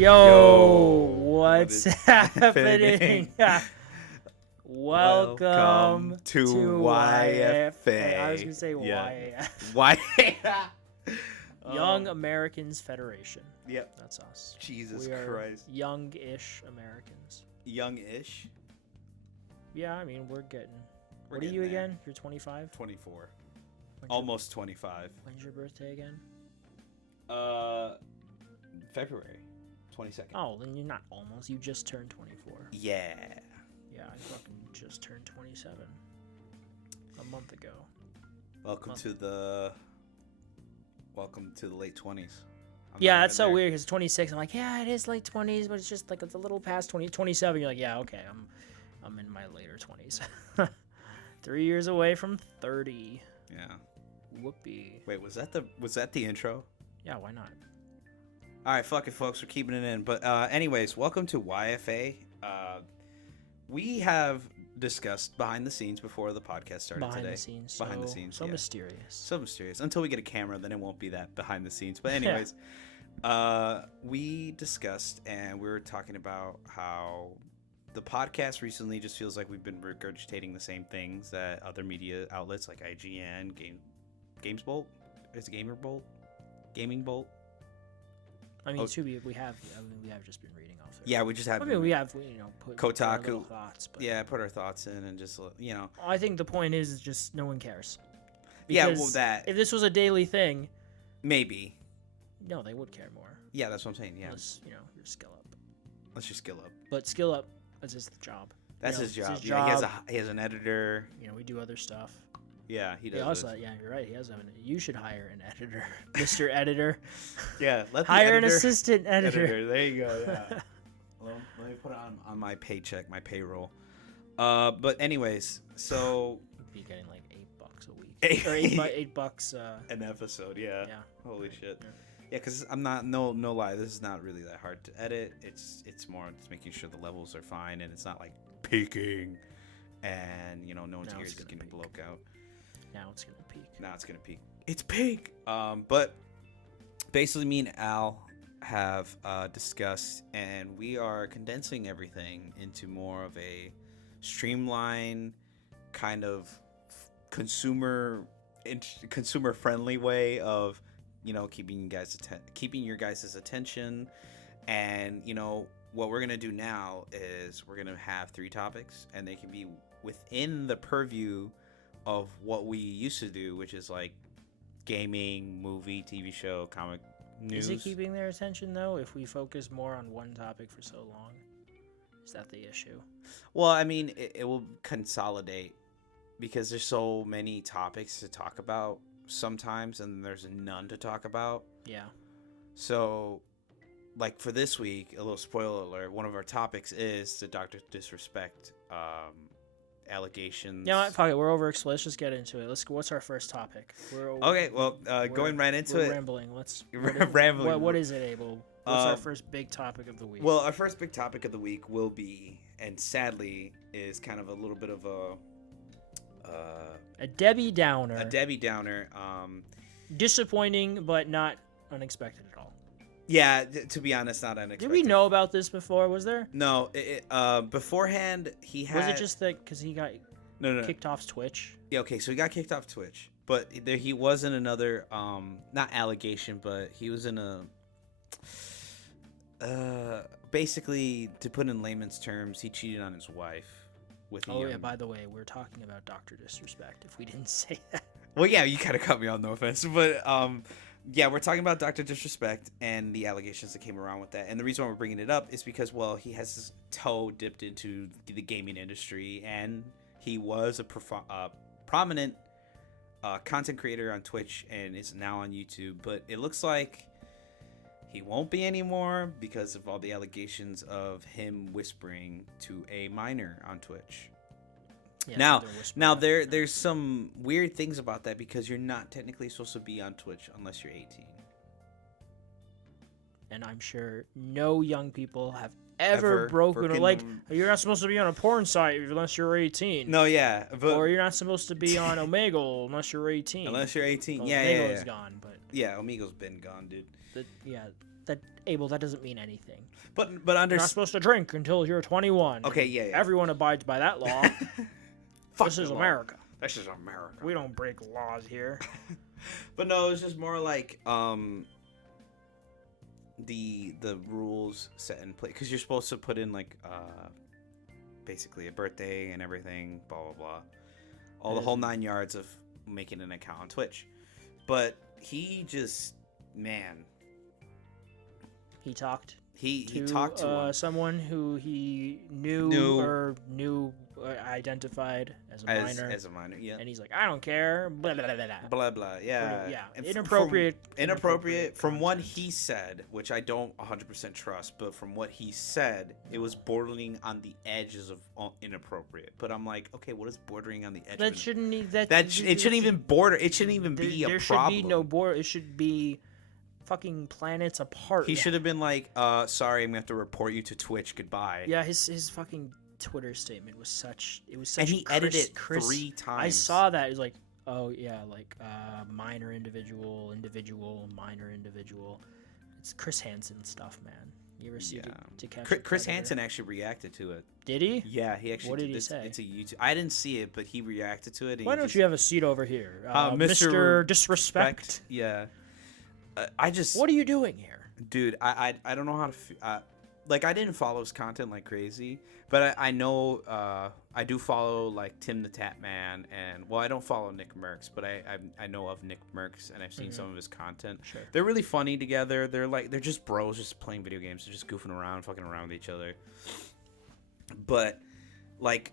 Yo, what's happening? Welcome to YFA. I was going to say YAF. Young Americans Federation. Yep. That's us. Jesus we are Christ. Young-ish Americans. Young-ish? Yeah, I mean, we're getting... What are you again? You're 25? 24. Almost 25. When's your birthday again? February 22nd. Oh, then you're not almost. You just turned 24. Yeah. Yeah, I fucking just turned 27 a month ago. Welcome to the late 20s. Yeah, that's so weird because 26. I'm like, yeah, it is late 20s, but it's just like it's a little past 20. 27. You're like, yeah, okay, I'm in my later 20s. 3 years away from 30. Yeah. Whoopee. Wait, was that the intro? Yeah, why not? All right, fuck it, folks. We're keeping it in. But anyways, welcome to YFA. We have discussed behind the scenes before the podcast started behind today. The scenes. Behind the scenes. So yeah. mysterious. So mysterious. Until we get a camera, then it won't be that behind the scenes. But anyways, we discussed and we were talking about how the podcast recently just feels like we've been regurgitating the same things that other media outlets like IGN, Games Bolt, is it Gamer Bolt? Gaming Bolt? I mean, we have just been reading off there. Yeah, we just have. I mean, we have, put Kotaku. our little thoughts. But yeah, put our thoughts in and just, I think the point is just no one cares. Yeah, Because well, that. if this was a daily thing, maybe. No, they would care more. Yeah, that's what I'm saying. Yeah. Unless, your skill up. Let's just skill up. But skill up is his job. That's his job. His yeah, job. he has an editor. We do other stuff. Yeah, he does. Yeah, you're right. He has you should hire an editor, Mr. Editor. Yeah, hire an assistant editor. There you go. Yeah. Well, let me put it on my paycheck, my payroll. But anyways, so you'd be getting like $8 a week. Or $8 an episode. Yeah. Yeah. Holy shit. Yeah, because I'm not no lie. This is not really that hard to edit. It's more just making sure the levels are fine and it's not like peaking, and no one's ears is getting bloke out. Now it's gonna peak. It's peak. But basically, me and Al have discussed, and we are condensing everything into more of a streamlined, kind of consumer friendly way of keeping your guys' attention. And what we're gonna do now is we're gonna have 3 topics, and they can be within the purview of what we used to do, which is like gaming, movie, TV show, comic, news. Is it keeping their attention though if we focus more on one topic for so long? Is that the issue? Well, I mean, it will consolidate because there's so many topics to talk about sometimes, and there's none to talk about. Yeah. So, like for this week, a little spoiler alert, one of our topics is the Dr. Disrespect allegations. Fuck it. We're over. Let's just get into it. What's our first topic? Going right into it. Rambling. Rambling. What is it, Abel? What's our first big topic of the week? Well, our first big topic of the week will be, and sadly, is kind of a little bit of a Debbie Downer. Disappointing, but not unexpected at all. Yeah, to be honest, not unexpected. Did we know about this before? Was there? No. Beforehand, he had... Was it just that because he got kicked off Twitch? Yeah, okay, so he got kicked off Twitch. But he was in another, not allegation, but he was in a... basically, to put in layman's terms, he cheated on his wife. Yeah, by the way, we're talking about Dr. Disrespect, if we didn't say that. Well, yeah, you kind of cut me on, no offense. But, yeah, we're talking about Dr. Disrespect and the allegations that came around with that. And the reason why we're bringing it up is because, well, he has his toe dipped into the gaming industry, and he was a prominent content creator on Twitch and is now on YouTube. But it looks like he won't be anymore because of all the allegations of him whispering to a minor on Twitch. Yeah, now there's some weird things about that because you're not technically supposed to be on Twitch unless you're 18. And I'm sure no young people have ever broken like you're not supposed to be on a porn site unless you're 18. No, yeah, or you're not supposed to be on Omegle unless you're 18. Unless you're 18, well, yeah, Omegle is gone, but yeah, Omegle's been gone, dude. that doesn't mean anything. But You're not supposed to drink until you're 21. Okay, yeah. Everyone abides by that law. This is America. This is America. We don't break laws here. But no, it's just more like the rules set in place, because you're supposed to put in like basically a birthday and everything, blah blah blah, all the whole 9 yards of making an account on Twitch. But he just, man, he talked. He talked to someone who he knew identified as a minor. As a minor, yeah. And he's like, I don't care. Blah blah blah blah. Blah blah, yeah. Yeah. And Inappropriate. From what he said, which I don't 100% trust, but from what he said, it was bordering on the edges of inappropriate. But I'm like, okay, what is bordering on the edge? That shouldn't need that. It shouldn't even border. It shouldn't even be a problem. There should be no border. It should be fucking planets apart. He should have been like, sorry, I'm gonna have to report you to Twitch. Goodbye. Yeah, his fucking Twitter statement was such. It was such. And he edited it 3 times. I saw that. It was like, oh yeah, like minor individual, minor individual. It's Chris Hansen stuff, man. You ever see to catch Chris Hansen actually reacted to it. Did he? Yeah, he actually. What did he say? It's a YouTube. I didn't see it, but he reacted to it. Why don't you have a seat over here, Mr. Disrespect? Yeah. What are you doing here, dude? I don't know how to. Like, I didn't follow his content like crazy, but I know I do follow like Tim the Tap Man, and well, I don't follow Nick Merckx, but I know of Nick Merckx, and I've seen some of his content. Sure. They're really funny together. They're just bros, just playing video games. They're just goofing around, fucking around with each other. But like,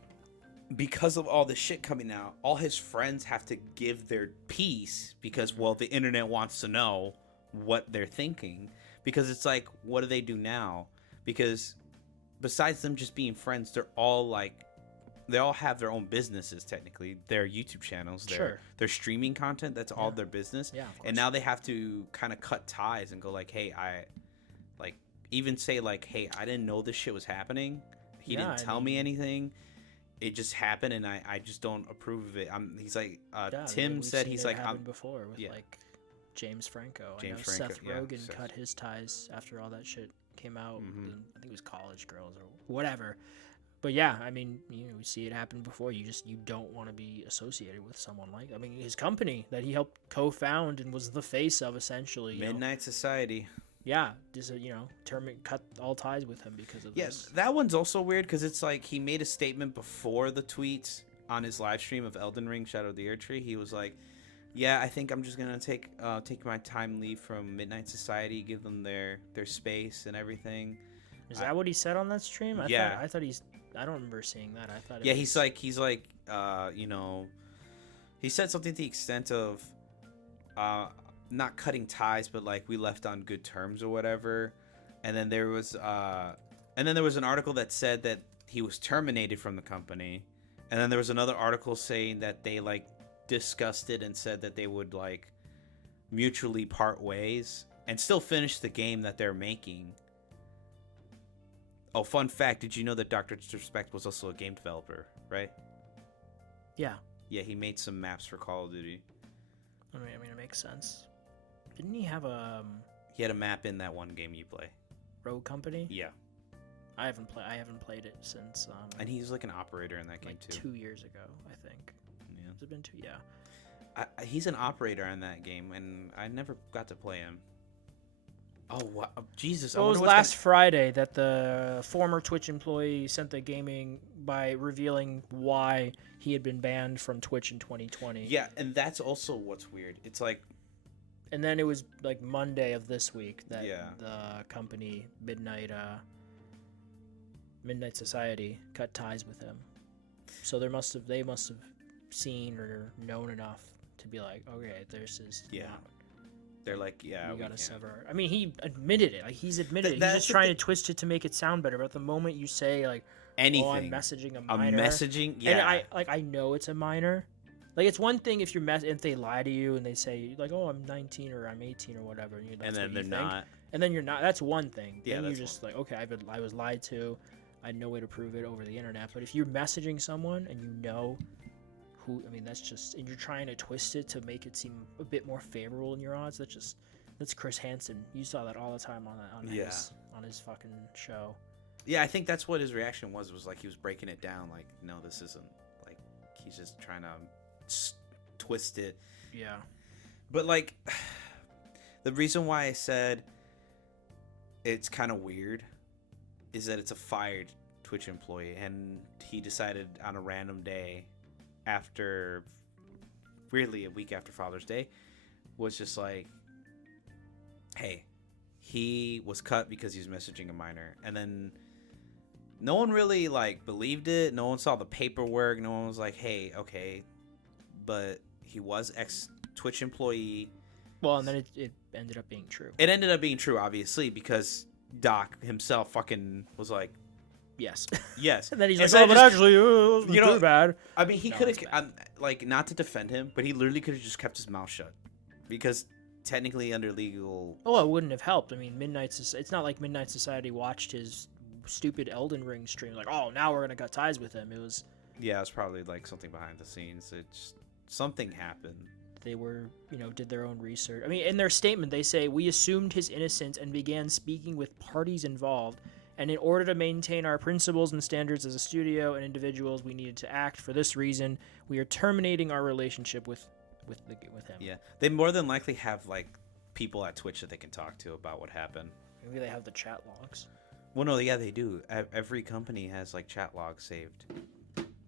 because of all this shit coming out, all his friends have to give their piece because, well, the internet wants to know what they're thinking, because it's like, what do they do now? Because besides them just being friends, they all have their own businesses. Technically, their YouTube channels, their streaming content, that's all their business. Yeah, of course. And now they have to kind of cut ties and go like, hey, even say like, hey, I didn't know this shit was happening. He didn't tell me anything. It just happened, and I just don't approve of it. He's like, Tim said, he's like, happened before with like James Franco. I know Seth Rogen cut his ties after all that shit came out. Mm-hmm. I think it was College Girls or whatever. But yeah, I mean, you see it happen before. You don't want to be associated with someone like. I mean, his company that he helped co-found and was the face of, essentially. Midnight Society. Yeah, just cut all ties with him because of this. Yeah, that one's also weird because it's like he made a statement before the tweets on his live stream of Elden Ring Shadow of the Erdtree. He was like, yeah, I think I'm just gonna take my time leave from Midnight Society, give them their space and everything. Is that what he said on that stream? Yeah. I thought I don't remember seeing that. I thought. Yeah, he's like, he said something to the extent of, not cutting ties, but like we left on good terms or whatever. And then there was an article that said that he was terminated from the company. And then there was another article saying that they like discussed it and said that they would like mutually part ways and still finish the game that they're making. Oh, fun fact, did you know that Dr. Disrespect was also a game developer, right? Yeah. Yeah, he made some maps for Call of Duty. I mean, it makes sense. Didn't he have a... He had a map in that one game you play. Rogue Company? Yeah. I haven't played it since... and he's like an operator in that game, like too. 2 years ago, I think. Yeah. Has it been 2? Yeah. He's an operator in that game, and I never got to play him. Oh, wow. Jesus. Well, it was last Friday that the former Twitch employee sent the gaming by revealing why he had been banned from Twitch in 2020. Yeah, and that's also what's weird. It's like... And then it was like Monday of this week that Yeah. the company Midnight Society cut ties with him. So they must have seen or known enough to be like, okay, this is not. They're like, yeah, we gotta sever. I mean, he admitted it. Like, he's admitted it. He's That's just trying to twist it to make it sound better. But at the moment you say like, anything, "Oh, I'm messaging a minor," yeah. And I know it's a minor. Like, it's one thing if if they lie to you and they say like, "Oh, I'm 19 or I'm 18 or whatever," and then they're not. And then you're not. That's one thing. Yeah, then you're just like, okay, I was lied to. I had no way to prove it over the internet. But if you're messaging someone and you know who, I mean, that's just, and you're trying to twist it to make it seem a bit more favorable in your odds. That's just, That's Chris Hansen. You saw that all the time on his fucking show. Yeah, I think that's what his reaction was like he was breaking it down. Like, no, this isn't, like, he's just trying to twist it. Yeah. But, like, the reason why I said it's kind of weird is that it's a fired Twitch employee, and he decided on a random day after, weirdly, a week after Father's Day, was just like, hey, he was cut because he was messaging a minor. And then no one really, like, believed it. No one saw the paperwork. No one was like, hey, okay. But he was ex-Twitch employee. Well, and then it ended up being true. It ended up being true, obviously, because Doc himself fucking was like, yes. Yes. And then he's like, oh, but actually, it wasn't you know, too bad. I mean, he could have, like, not to defend him, but he literally could have just kept his mouth shut. Because technically under legal... Oh, it wouldn't have helped. I mean, it's not like Midnight Society watched his stupid Elden Ring stream. Like, oh, now we're going to cut ties with him. It was... Yeah, it was probably, like, something behind the scenes. Something happened. They were, did their own research. I mean, in their statement, they say, we assumed his innocence and began speaking with parties involved. And in order to maintain our principles and standards as a studio and individuals, we needed to act. For this reason, we are terminating our relationship with him. Yeah, they more than likely have, like, people at Twitch that they can talk to about what happened. Maybe they have the chat logs. Well, no, yeah, they do. Every company has, like, chat logs saved.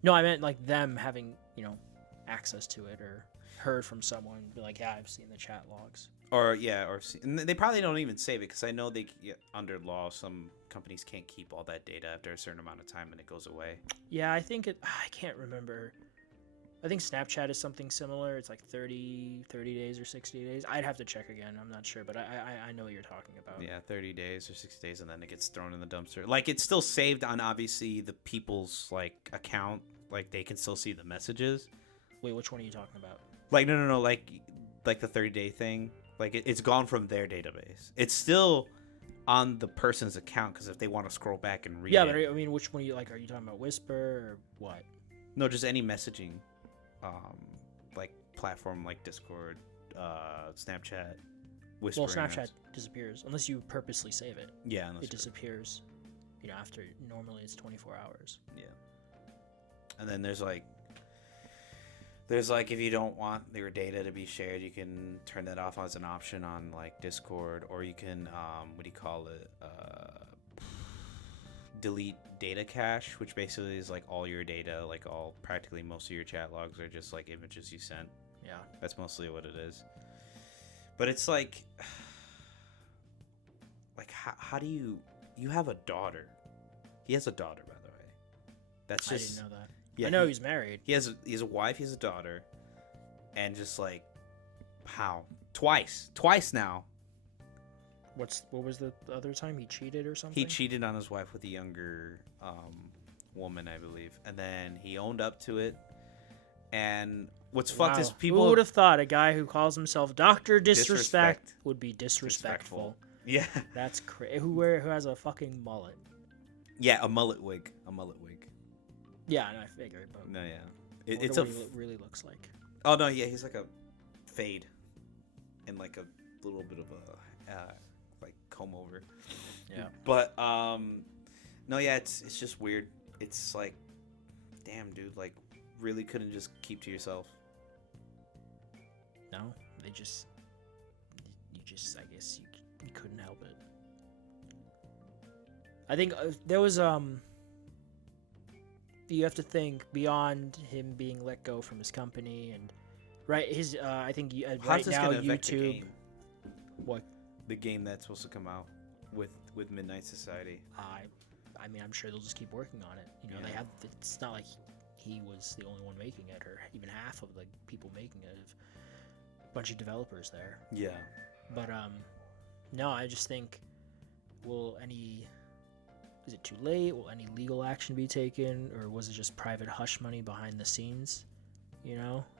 No, I meant, like, them having, access to it or heard from someone. Be like, yeah, I've seen the chat logs. And they probably don't even save it, because I know under law, some companies can't keep all that data after a certain amount of time and it goes away. Yeah, I think I can't remember. I think Snapchat is something similar. It's like 30 days or 60 days. I'd have to check again. I'm not sure, but I know what you're talking about. Yeah, 30 days or 60 days, and then it gets thrown in the dumpster. Like, it's still saved on, obviously, the people's, like, account. Like, they can still see the messages. Wait, which one are you talking about? Like, no, like the 30-day thing. Like, it's gone from their database. It's still on the person's account, because if they want to scroll back and read it. Yeah, but I mean, which one are you talking about Whisper or what? No, just any messaging. Like platform like Discord, Snapchat, Whisper. Well, Snapchat disappears unless you purposely save it. Yeah, it disappears. After normally it's 24 hours. Yeah. And then there's like if you don't want your data to be shared, you can turn that off as an option on like Discord, or you can delete data cache, which basically is like all your data, like practically most of your chat logs are just like images you sent. Yeah, that's mostly what it is. But it's like how do you have a daughter? He has a daughter, by the way. That's just, I didn't know that. Yeah, I know he's married. He has a wife. He has a daughter, and just like how twice now. What was the other time he cheated or something? He cheated on his wife with a younger woman, I believe, and then he owned up to it. And what's fucked is people. Who would have thought a guy who calls himself Dr. Disrespect would be disrespectful? Yeah, that's crazy. Who has a fucking mullet? Yeah, a mullet wig. Yeah, no, I figured, but no, yeah, it's what he really looks like. Oh no, yeah, he's like a fade, and like a little bit of a like comb over. Yeah, but no, yeah, it's just weird. It's like, damn, dude, like, really couldn't just keep to yourself. No, you just I guess you couldn't help it. I think there was you have to think beyond him being let go from his company and his I think right now YouTube. What? The game that's supposed to come out with Midnight Society. I mean, I'm sure they'll just keep working on it. They have. It's not like he was the only one making it, or even half of the people making it. A bunch of developers there. Yeah. But no, I just think, is it too late? Will any legal action be taken, or was it just private hush money behind the scenes?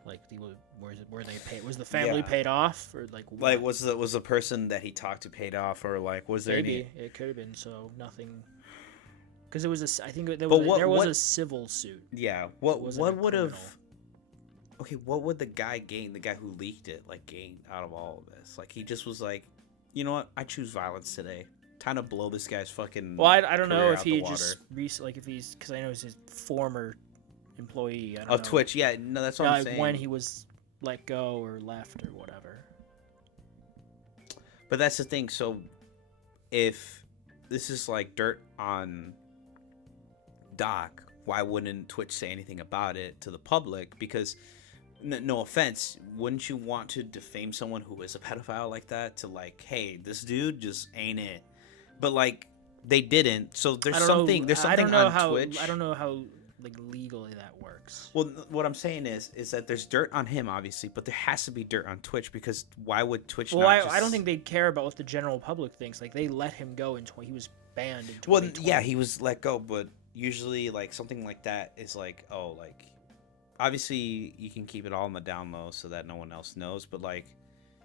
Like were they paid? Was the family paid off, or like what? Like was the person that he talked to paid off, or like was there maybe it could have been so nothing? Because it was I think there was a civil suit. Yeah. What would have? Okay, what would the guy gain? The guy who leaked it, like, gain out of all of this? Like, he just was like, you know what? I choose violence today. Time to blow this guy's fucking. Well, I don't know career if out he the just water. like if he's because I know he's his former employee. I don't Of know. Twitch, yeah, no, that's what I'm Like saying. when he was let go or left or whatever. But that's the thing. So, if this is like dirt on Doc, why wouldn't Twitch say anything about it to the public? Because, no offense, wouldn't you want to defame someone who is a pedophile like that? To like, hey, this dude just ain't it. But like, they didn't. So there's something. There's something on Twitch. I don't know how like legally that works. Well, what I'm saying is that there's dirt on him, obviously, but there has to be dirt on Twitch because why would Twitch? Well, not I don't think they care about what the general public thinks. Like they let him go he was banned in 2020. Well, yeah, he was let go, but usually like something like that is like, oh, like obviously you can keep it all on the down low so that no one else knows, but like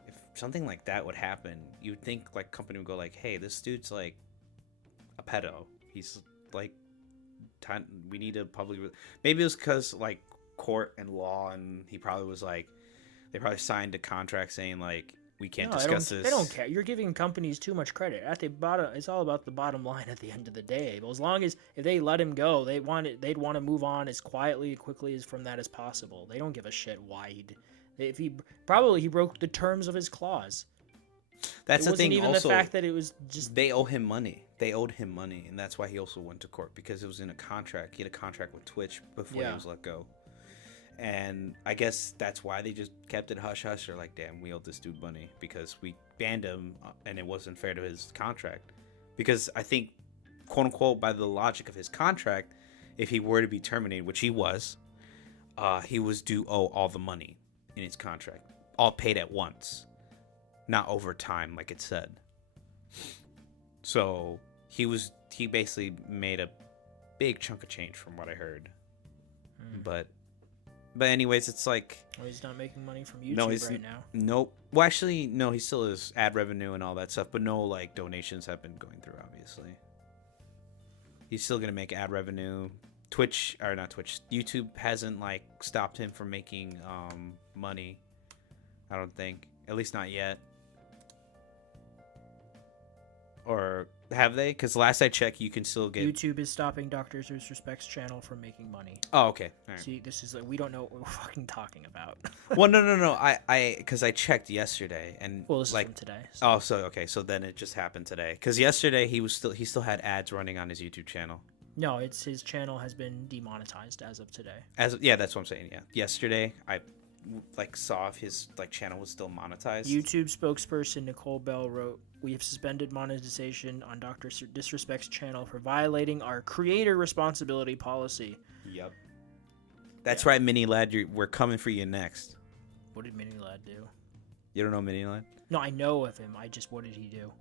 if something like that would happen, you'd think like company would go like, hey, this dude's like a pedo. He's like, we need a public. Maybe it was because like court and law, and he probably was like, they probably signed a contract saying like we can't discuss this. They don't care. You're giving companies too much credit. At the bottom, it's all about the bottom line at the end of the day. But as long as if they let him go, they'd want to move on as quickly as from that as possible. They don't give a shit why he broke the terms of his clause. That's the thing. It wasn't even also, the fact that it was just they owe him money. They owed him money, and that's why he also went to court because it was in a contract. He had a contract with Twitch before he was let go, and I guess that's why they just kept it hush hush. They're like, damn, we owed this dude money because we banned him, and it wasn't fair to his contract. Because I think, quote unquote, by the logic of his contract, if he were to be terminated, which he was due owe all the money in his contract, all paid at once. Not over time, like it said. So he basically made a big chunk of change from what I heard. But anyways, it's like, well, he's not making money from YouTube right now. Nope. Well, actually, no, he still is ad revenue and all that stuff, but no like donations have been going through. Obviously, he's still gonna make ad revenue. YouTube hasn't like stopped him from making money. I don't think, at least not yet. Or have they? Because last I checked, you can still get. YouTube is stopping Dr. Disrespect's channel from making money. Oh, okay. All right. See, this is like we don't know what we're fucking talking about. Well, no. Because I checked yesterday and well, this is like from today. So. Oh, so okay, so then it just happened today. Because yesterday he still had ads running on his YouTube channel. No, his channel has been demonetized as of today. That's what I'm saying. Yeah, yesterday I saw if his channel was still monetized. YouTube spokesperson Nicole Bell wrote, "We have suspended monetization on Dr. Disrespect's channel for violating our creator responsibility policy." Yep. That's right, Mini Lad. We're coming for you next. What did Mini Lad do? You don't know Mini Lad? No, I know of him. What did he do?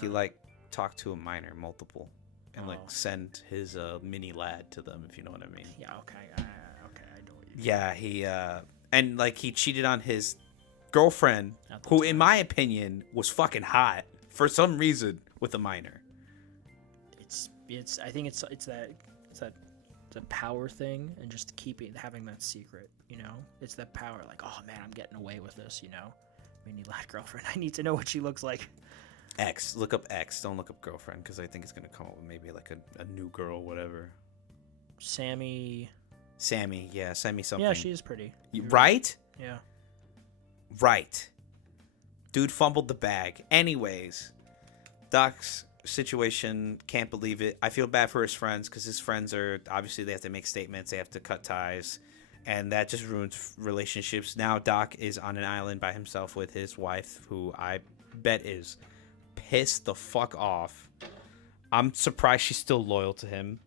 He talked to a minor multiple and send his Mini Lad to them, if you know what I mean. Yeah. Okay. I know what you mean. Yeah. He and he cheated on his girlfriend, who in my opinion was fucking hot for some reason, with a minor. I think it's the power thing, and just having that secret, it's that power, like, oh man, I'm getting away with this, Mini Lad girlfriend, I need to know what she looks like. Look up X, don't look up girlfriend, because I think it's gonna come up with maybe like a new girl, whatever. Sammy, yeah, Sammy something. Yeah, she is pretty. Right? Yeah. Right. Dude fumbled the bag. Anyways, Doc's situation, can't believe it. I feel bad for his friends because his friends are obviously, they have to make statements, they have to cut ties, and that just ruins relationships. Now Doc is on an island by himself with his wife, who I bet is pissed the fuck off. I'm surprised she's still loyal to him.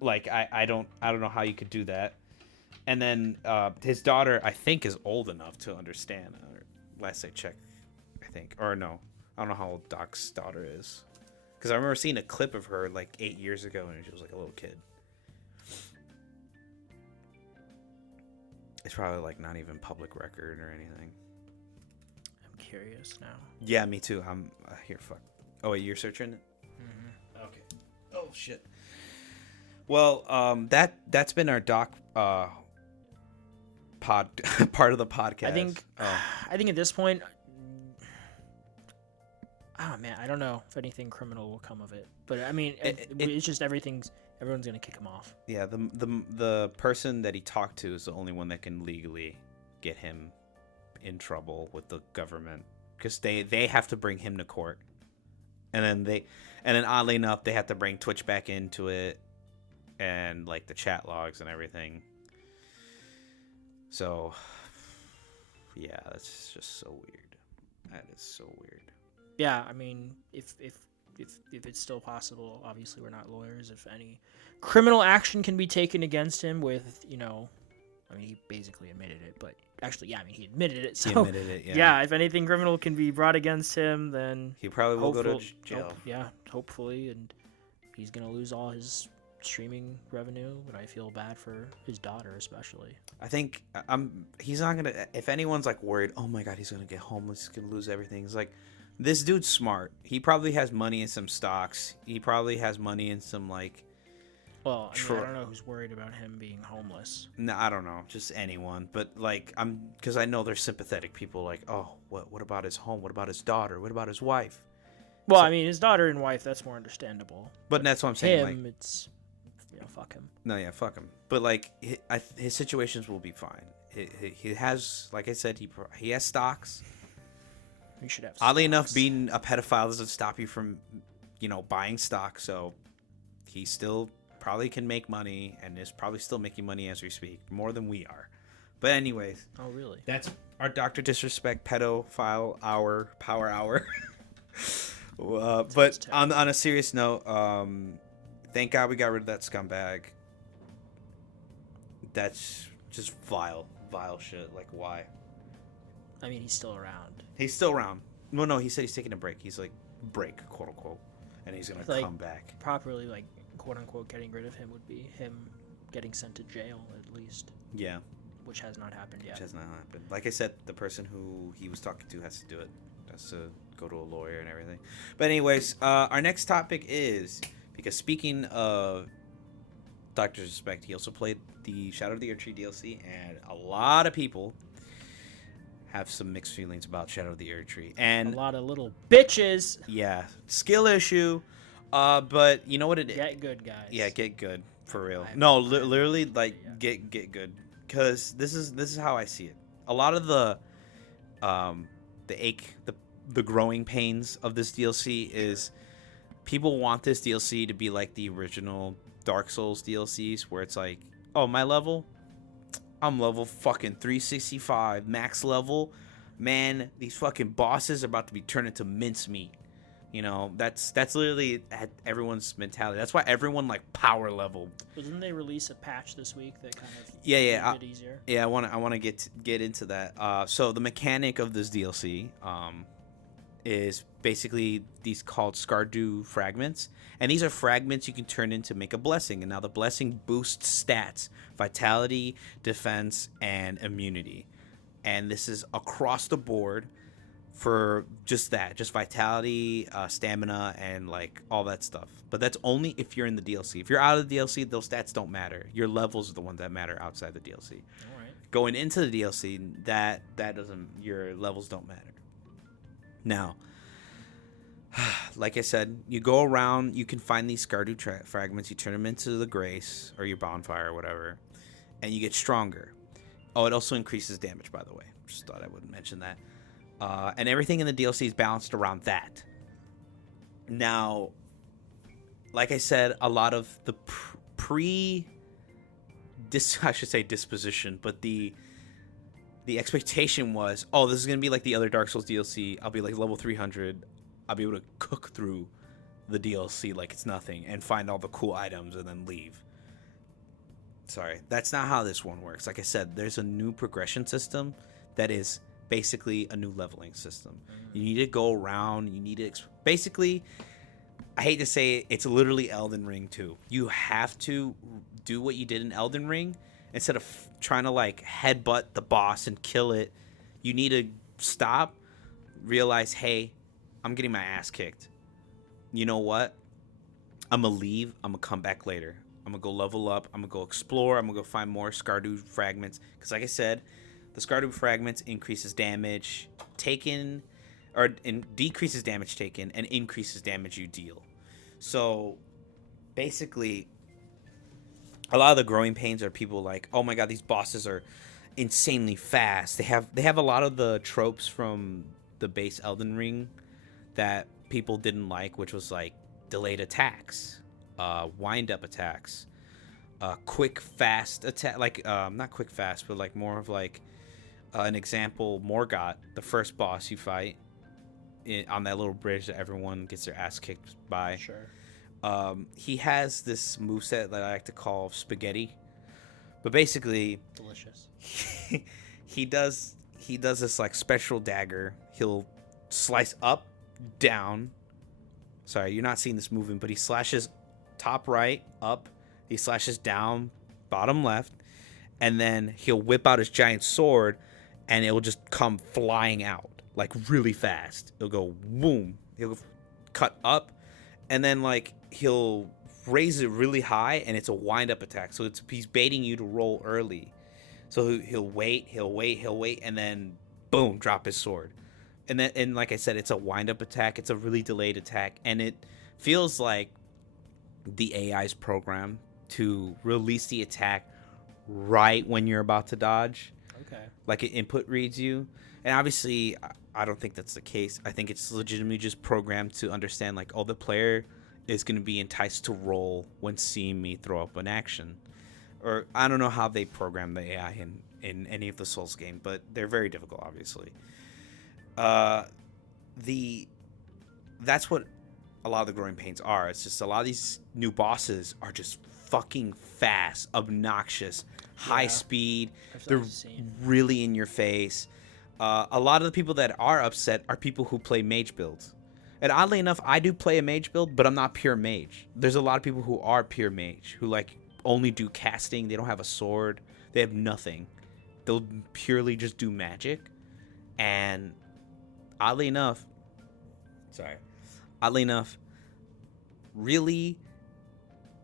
Like, I don't know how you could do that. And then his daughter, I think, is old enough to understand. Last I checked, I think. Or no, I don't know how old Doc's daughter is. Because I remember seeing a clip of her like 8 years ago, and she was like a little kid. It's probably like not even public record or anything. I'm curious now. Yeah, me too. I'm here. Fuck. Oh wait, you're searching it? Mm-hmm. Okay. Oh shit. Well, that's been our Doc part of the podcast. I think at this point, Oh man, I don't know if anything criminal will come of it. But I mean, It- it's just everyone's gonna kick him off. Yeah, the person that he talked to is the only one that can legally get him in trouble with the government, because they have to bring him to court, and then oddly enough they have to bring Twitch back into it, and like the chat logs and everything. So yeah, that's just so weird. That is so weird. Yeah, I mean, if it's still possible, obviously we're not lawyers. If any criminal action can be taken against him, with I mean, he basically admitted it, but actually, yeah, I mean, he admitted it. So He admitted it. Yeah. yeah, if anything criminal can be brought against him, then He probably will go to jail. Hopefully, and he's gonna lose all his streaming revenue. But I feel bad for his daughter, especially. I think he's not gonna. If anyone's like worried, oh my god, he's gonna get homeless, he's gonna lose everything. It's like, this dude's smart. He probably has money in some stocks. He probably has money in some like. Well, I don't know who's worried about him being homeless. No, I don't know, just anyone. But like, because I know there's sympathetic people. Like, oh, what about his home? What about his daughter? What about his wife? Well, I mean, his daughter and wife, that's more understandable. But that's what I'm saying. Him, like, it's fuck him. No, yeah, fuck him. But like, his situations will be fine. He has, like I said, he has stocks. You should have. Oddly stocks. enough, being a pedophile doesn't stop you from, buying stock. So he still probably can make money, and is probably still making money as we speak, more than we are. But anyways. Oh really? That's our Dr. Disrespect pedophile power hour. But on a serious note, thank God we got rid of that scumbag. That's just vile shit. Like, why? I mean, he's still around. He's still around. Well, no, he said he's taking a break. He's like, break, quote unquote. And he's going to come back. Properly, like, quote unquote, getting rid of him would be him getting sent to jail, at least. Yeah. Which has not happened yet. Which has not happened. Like I said, the person who he was talking to has to do it. Has to go to a lawyer and everything. But anyways, our next topic is, because speaking of Dr. Disrespect, he also played the Shadow of the Erdtree DLC, and a lot of people have some mixed feelings about Shadow of the Erdtree. And a lot of little bitches. Yeah, skill issue. But you know what it is? Get good, guys. Yeah, get good for real. No, literally, like get good, because this is how I see it. A lot of the growing pains of this DLC is people want this DLC to be like the original Dark Souls DLCs, where it's like, oh, I'm level fucking 365 max level, man. These fucking bosses are about to be turned into mincemeat. That's literally everyone's mentality. That's why everyone like power level. Well, didn't they release a patch this week that kind of made it easier? Yeah, I want to get into that. So the mechanic of this DLC is basically these called Skardu fragments, and these are fragments you can turn into make a blessing. And now the blessing boosts stats, vitality, defense, and immunity. And this is across the board for just vitality, stamina, and like all that stuff. But that's only if you're in the DLC. If you're out of the DLC, those stats don't matter. Your levels are the ones that matter outside the DLC. All right. Going into the DLC, that doesn't, your levels don't matter. Now, like I said, you go around, you can find these Skardu fragments, you turn them into the Grace or your bonfire or whatever, and you get stronger. Oh, it also increases damage, by the way. Just thought I would mention that. And everything in the DLC is balanced around that. Now, like I said, a lot of the disposition, but the expectation was, oh, this is going to be like the other Dark Souls DLC. I'll be like level 300. I'll be able to cook through the DLC like it's nothing and find all the cool items and then leave. Sorry, that's not how this one works. Like I said, there's a new progression system that is basically a new leveling system. You need to go around, you need to basically, I hate to say it, it's literally Elden Ring 2. You have to do what you did in Elden Ring. Instead of trying to like headbutt the boss and kill it, you need to stop, realize, hey, I'm getting my ass kicked. You know what? I'm gonna leave, I'm gonna come back later. I'm gonna go level up, I'm gonna go explore, I'm gonna go find more Skardu fragments, because like I said, the Skardu fragments increases damage taken, or decreases damage taken and increases damage you deal. So basically, a lot of the growing pains are people like, oh my god, these bosses are insanely fast. They have a lot of the tropes from the base Elden Ring that people didn't like, which was like delayed attacks, wind up attacks, quick fast attack, like not quick fast, but like more of like an example, Morgott, the first boss you fight on that little bridge that everyone gets their ass kicked by. Sure. He has this moveset that I like to call spaghetti, but basically Delicious. he does this like special dagger. He'll slice up, down. Sorry, you're not seeing this movement, but he slashes top right, up. He slashes down, bottom left, and then he'll whip out his giant sword, and it will just come flying out like really fast. It'll go boom. He'll cut up, and then like he'll raise it really high, and it's a wind up attack. So he's baiting you to roll early. So he'll wait, and then boom, drop his sword. And like I said, it's a wind up attack. It's a really delayed attack, and it feels like the AI's program to release the attack right when you're about to dodge. Okay. Like it input reads you. And obviously, I don't think that's the case. I think it's legitimately just programmed to understand, like, oh, the player is going to be enticed to roll when seeing me throw up an action. Or I don't know how they program the AI in any of the Souls game, but they're very difficult, obviously. That's what a lot of the growing pains are. It's just a lot of these new bosses are just fucking fast, obnoxious, high speed. They're really in your face. A lot of the people that are upset are people who play mage builds. And oddly enough, I do play a mage build, but I'm not pure mage. There's a lot of people who are pure mage, who like only do casting. They don't have a sword. They have nothing. They'll purely just do magic. And oddly enough, really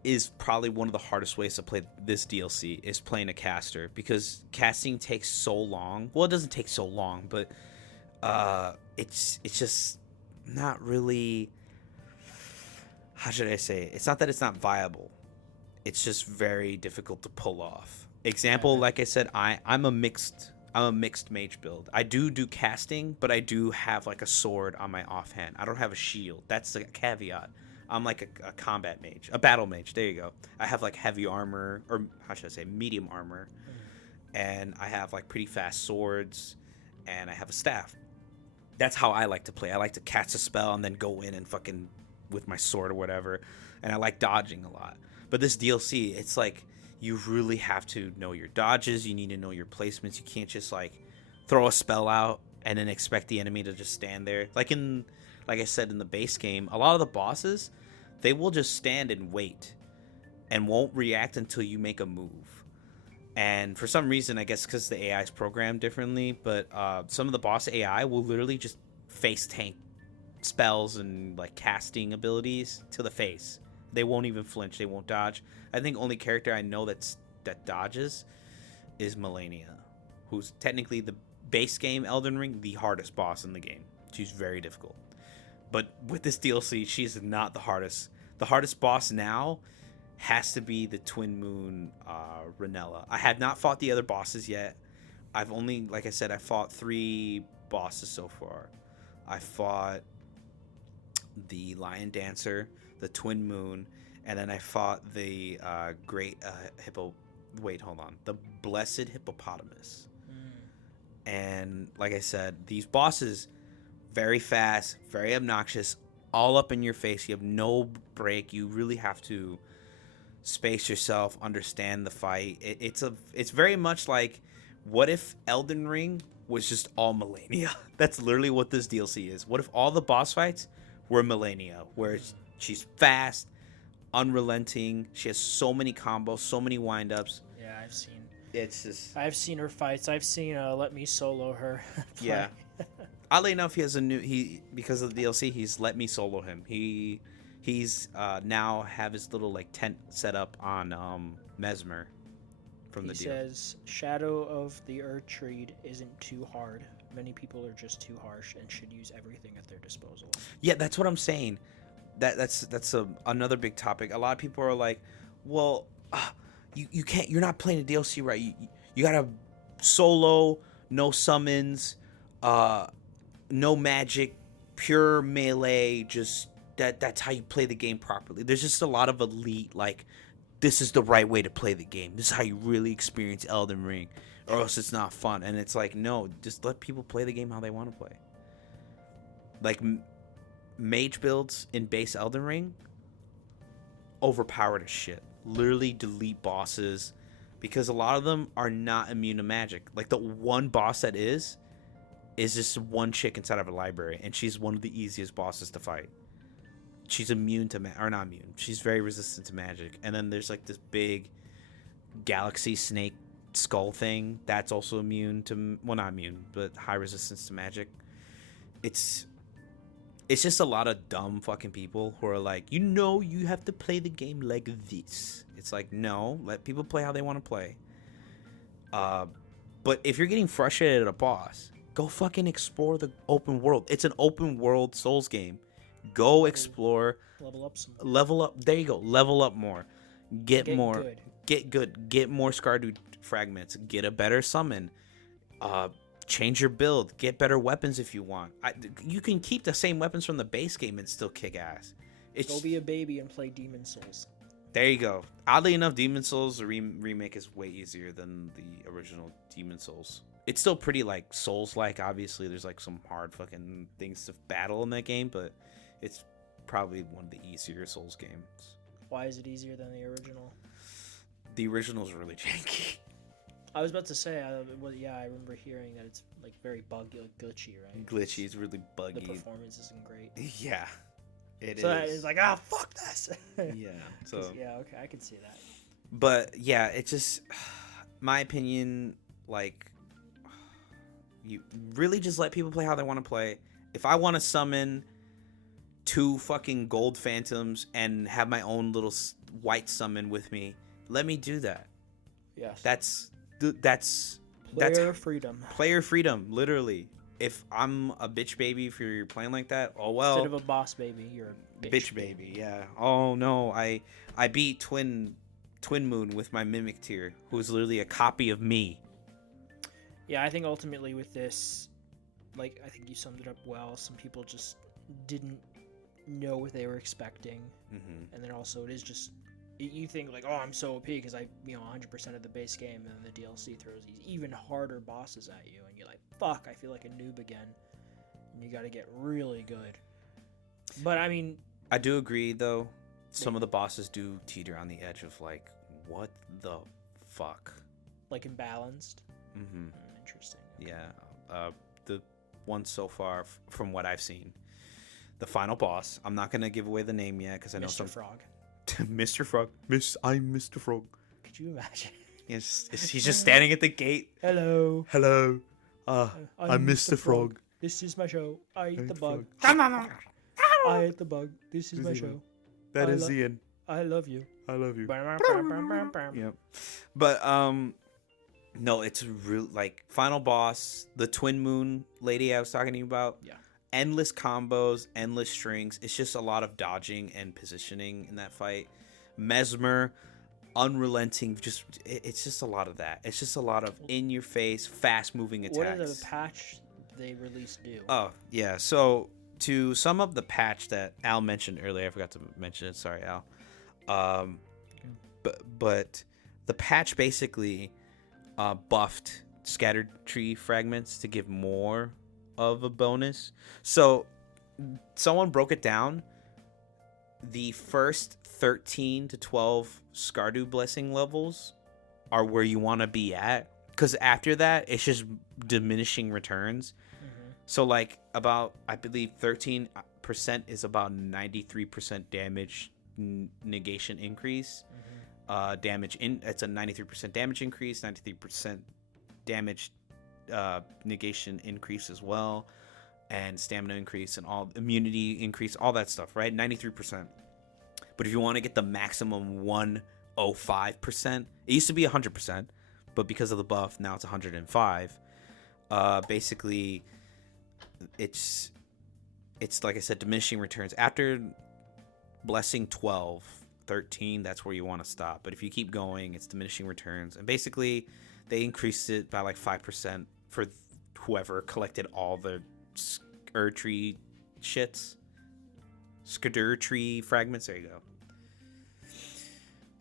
is probably one of the hardest ways to play this DLC is playing a caster, because casting takes so long. Well, it doesn't take so long, but it's just not really, how should I say it? It's not that it's not viable. It's just very difficult to pull off. Example, like I said, I'm a mixed mage build. I do casting, but I do have like a sword on my offhand. I don't have a shield. That's the caveat. I'm like a combat mage, a battle mage. There you go. I have like heavy armor, or how should I say, medium armor, and I have like pretty fast swords, and I have a staff. That's how I like to play. I like to cast a spell and then go in and fucking with my sword or whatever, and I like dodging a lot. But this DLC, it's like you really have to know your dodges. You need to know your placements. You can't just like throw a spell out and then expect the enemy to just stand there. Like I said, in the base game, a lot of the bosses, they will just stand and wait and won't react until you make a move. And for some reason, I guess because the AI is programmed differently, but some of the boss AI will literally just face tank spells and like casting abilities to the face. They won't even flinch. They won't dodge. I think only character I know that dodges is Melania, who's technically the base game Elden Ring, the hardest boss in the game. She's very difficult. But with this DLC, she's not the hardest. The hardest boss now has to be the Twin Moon Ranella. I have not fought the other bosses yet. I've only, like I said, I fought 3 bosses so far. I fought the Lion Dancer, the Twin Moon, and then I fought the the Blessed Hippopotamus. And like I said, these bosses, very fast, very obnoxious, all up in your face. You have no break. You really have to space yourself, understand the fight. It's very much like, what if Elden Ring was just all Melania? That's literally what this DLC is. What if all the boss fights were Melania, where she's fast, unrelenting, she has so many combos, so many windups. Yeah, I've seen her fights. I've seen Let Me Solo her. Yeah. Oddly enough, because of the DLC, he's let me solo him. He's now have his little like tent set up on Mesmer from the He deal. says, Shadow of the Erdtree isn't too hard. Many people are just too harsh and should use everything at their disposal. Yeah, that's what I'm saying. That's another big topic. A lot of people are like, well, you can't. You're not playing the DLC right. You gotta solo, no summons, no magic, pure melee. Just that's how you play the game properly. There's just a lot of elite like, this is the right way to play the game. This is how you really experience Elden Ring, or else it's not fun. And it's like, no, just let people play the game how they want to play. Like mage builds in base Elden Ring, overpowered as shit. Literally delete bosses, because a lot of them are not immune to magic. Like the one boss that is just one chick inside of a library, and she's one of the easiest bosses to fight. She's immune to or not immune. She's very resistant to magic. And then there's like this big galaxy snake skull thing that's also immune to, well, not immune, but high resistance to magic. It's just a lot of dumb fucking people who are like, you have to play the game like this. It's like, no, let people play how they want to play. But if you're getting frustrated at a boss, go fucking explore the open world. It's an open world Souls game. Go explore. Level up some. Level up. There you go. Level up more. Get more. Good. Get good. Get more Skardu fragments. Get a better summon. Change your build. Get better weapons if you want. You can keep the same weapons from the base game and still kick ass. Go be a baby and play Demon Souls. There you go. Oddly enough, Demon Souls remake is way easier than the original Demon Souls. It's still pretty like Souls-like. Obviously, there's like some hard fucking things to battle in that game, but it's probably one of the easier Souls games. Why is it easier than the original? The original is really janky. I was about to say, I remember hearing that it's like very buggy, like glitchy, right? Glitchy, it's really buggy. The performance isn't great. Yeah, it so is. it's like, fuck this. Yeah. So yeah, okay, I can see that. But yeah, it's just my opinion. Like, you really just let people play how they want to play. If I want to summon 2 fucking gold phantoms and have my own little white summon with me, let me do that. Yes. That's freedom. Player freedom, literally. If I'm a bitch baby for you playing like that, oh well. Instead of a boss baby, you're a bitch baby. Yeah. Oh no, I beat Twin Moon with my Mimic tier, who is literally a copy of me. Yeah, I think ultimately with this, like, I think you summed it up well. Some people just didn't know what they were expecting, and then also it is just, you think like, oh, I'm so OP because I 100% of the base game, and then the DLC throws these even harder bosses at you, and you're like, fuck, I feel like a noob again, and you got to get really good. But I mean, I do agree though, some of the bosses do teeter on the edge of like, what the fuck, like imbalanced. Interesting. Yeah. The one so far from what I've seen, the final boss, I'm not gonna give away the name yet because I know Mr. Frog. Mr. Frog. I'm Mr. Frog. Could you imagine? He's just standing at the gate. Hello. I'm Mr. Frog. This is my show. I eat the bug. I I ate the bug. This is my show. That is Ian. I love you. I love you. Yeah. Yep. But no, it's real, like, final boss, the Twin Moon lady I was talking to you about. Yeah. Endless combos, endless strings. It's just a lot of dodging and positioning in that fight. Mesmer, unrelenting. It's just a lot of that. It's just a lot of in your face, fast moving attacks. What did the patch they released do? Oh yeah. So to sum up the patch that Al mentioned earlier, I forgot to mention it. Sorry, Al. But the patch basically buffed scattered tree fragments to give more of a bonus. So someone broke it down. The first 13 to 12 Skardu blessing levels are where you want to be at, because after that it's just diminishing returns. So like about, I believe 13% is about 93% damage negation increase. It's a 93% damage increase, 93% damage negation increase as well, and stamina increase, and all immunity increase, all that stuff, right? 93%. But if you want to get the maximum 105%, it used to be 100%, but because of the buff, now it's 105. Basically, it's like I said, diminishing returns. After Blessing 12, 13, that's where you want to stop. But if you keep going, it's diminishing returns. And basically, they increased it by like 5% for whoever collected all the Erdtree shits. Erdtree fragments. There you go.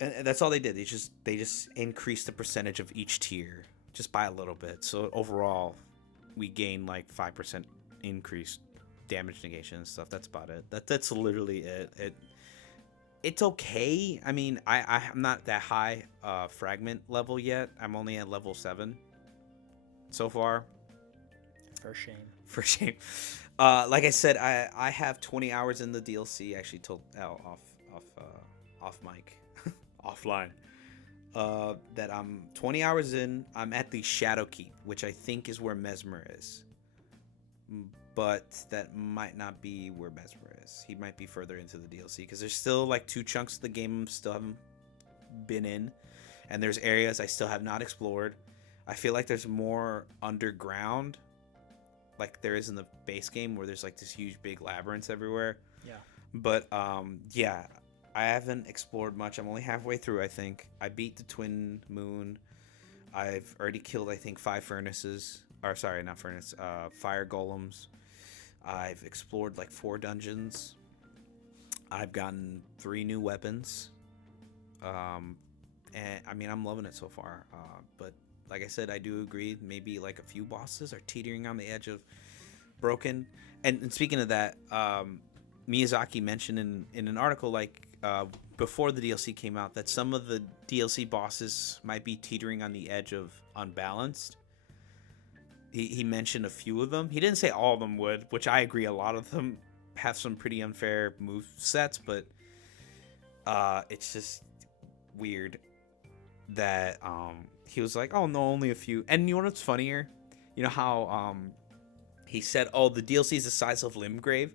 And that's all they did. They just increased the percentage of each tier just by a little bit. So overall, we gained like 5% increased damage negation and stuff. That's about it. That's literally it. It's okay. I mean, I'm not that high fragment level yet. I'm only at level 7 so far. For shame. Like I said, I have 20 hours in the DLC. I actually told Al off mic, offline, that I'm 20 hours in. I'm at the Shadow Keep, which I think is where Mesmer is. But that might not be where Mesmer is. He might be further into the DLC because there's still like 2 chunks of the game still haven't been in, and there's areas I still have not explored. I feel like there's more underground, like there is in the base game, where there's like this huge big labyrinths everywhere. Yeah. But yeah, I haven't explored much. I'm only halfway through. I think I beat the Twin Moon. I've already killed, I think, 5 furnaces. Or sorry, not furnace. Fire golems. I've explored like 4 dungeons. I've gotten 3 new weapons. And I mean, I'm loving it so far. But like I said, I do agree. Maybe like a few bosses are teetering on the edge of broken. And speaking of that, Miyazaki mentioned in an article like before the DLC came out that some of the DLC bosses might be teetering on the edge of unbalanced. He mentioned a few of them. He didn't say all of them would, which I agree. A lot of them have some pretty unfair move sets, but it's just weird that he was like, oh no, only a few. And you know what's funnier? You know how he said, oh, the DLC is the size of Limgrave?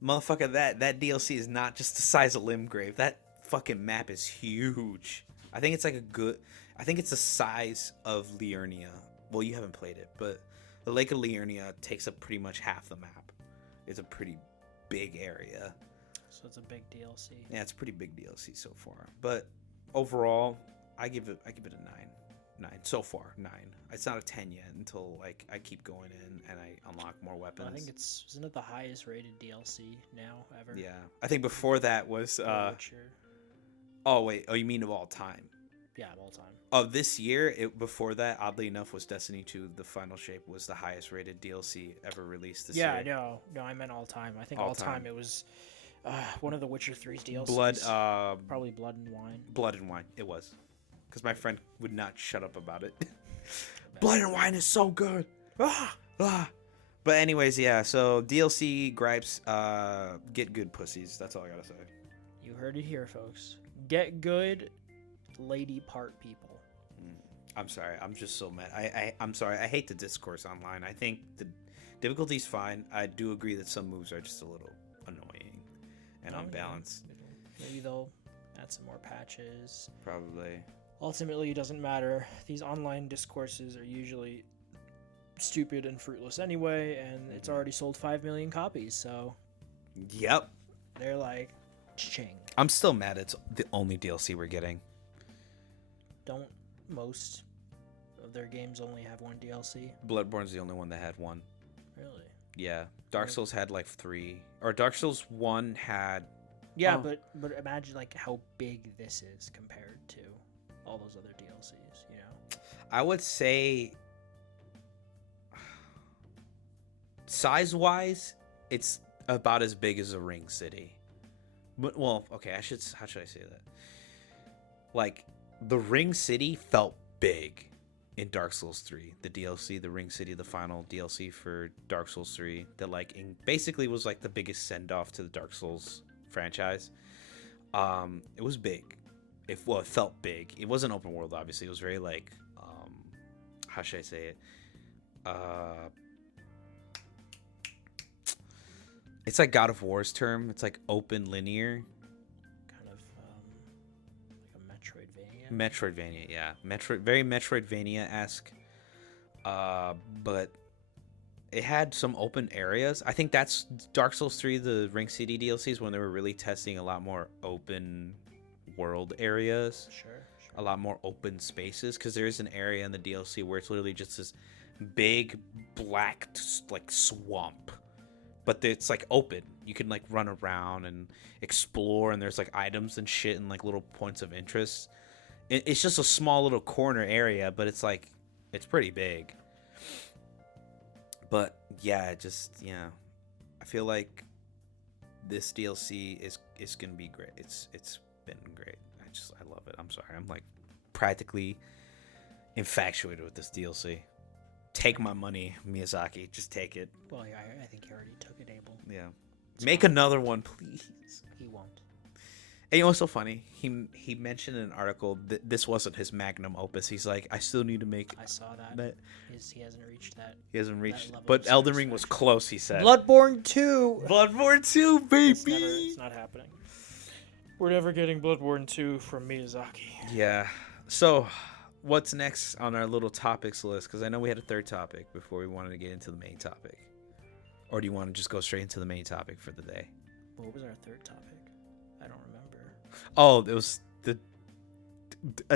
Motherfucker, that DLC is not just the size of Limgrave. That fucking map is huge. I think it's the size of Liurnia. Well, you haven't played it, but the Lake of Liurnia takes up pretty much half the map. It's a pretty big area. So it's a big DLC. Yeah, it's a pretty big DLC so far. But overall, I give it a 9. 9 so far. 9. It's not a 10 yet until like I keep going in and I unlock more weapons. Well, I think isn't it the highest rated DLC now ever? Yeah, I think before that was Oh wait, you mean of all time? Yeah, of all time. Of this year, before that, oddly enough, was Destiny 2, The Final Shape, was the highest rated DLC ever released this year. Yeah, no, I meant all time. I think all time it was one of the Witcher 3's DLCs. Probably Blood and Wine. Blood and Wine, it was. Because my friend would not shut up about it. Blood and Wine is so good! But anyways, yeah, so DLC gripes, get good pussies. That's all I gotta say. You heard it here, folks. Get good lady part people. I'm sorry. I'm just so mad. I'm sorry. I hate the discourse online. I think the difficulty's fine. I do agree that some moves are just a little annoying and unbalanced. Maybe they'll add some more patches. Probably. Ultimately, it doesn't matter. These online discourses are usually stupid and fruitless anyway, and it's already sold 5 million copies, so... Yep. They're like, ching. I'm still mad it's the only DLC we're getting. Don't most of their games only have 1 DLC? Bloodborne's the only one that had 1. Really? Yeah. Dark Souls had like 3. Or Dark Souls 1 had... Yeah, but imagine like how big this is compared to all those other DLCs, you know? I would say... Size-wise, it's about as big as a Ring City. But, well, okay, how should I say that? Like... The Ring City felt big in Dark Souls 3. The DLC, the Ring City, the final DLC for Dark Souls 3, that like basically was like the biggest send-off to the Dark Souls franchise. It was big. It felt big. It wasn't open world, obviously. It was very like, how should I say it? It's like God of War's term. It's like open linear. Kind of like a Metroidvania. Metroidvania, yeah. Very Metroidvania-esque. But it had some open areas. I think that's Dark Souls 3, the Ring City DLCs, when they were really testing a lot more open world areas. Sure. A lot more open spaces, because there is an area in the DLC where it's literally just this big black like swamp, but it's like open. You can like run around and explore, and there's like items and shit and like little points of interest. It's just a small little corner area, but it's like it's pretty big. But yeah, I feel like this DLC is gonna be great. It's been great. I love it. I'm sorry. I'm like practically infatuated with this DLC. Take my money, Miyazaki. Just take it. Well, yeah, I think he already took it, Abel. Yeah. Make another one, please. He won't. And you know what's so funny? He mentioned in an article that this wasn't his magnum opus. He's like, I still need to make. I saw that. He hasn't reached that. He hasn't reached. Level But of Elden Ring was close. He said. Bloodborne 2. Bloodborne 2, baby. It's not happening. We're never getting Bloodborne 2 from Miyazaki. Yeah. So, what's next on our little topics list? Because I know we had a third topic before we wanted to get into the main topic. Or do you want to just go straight into the main topic for the day? What was our third topic? I don't remember. Oh, it was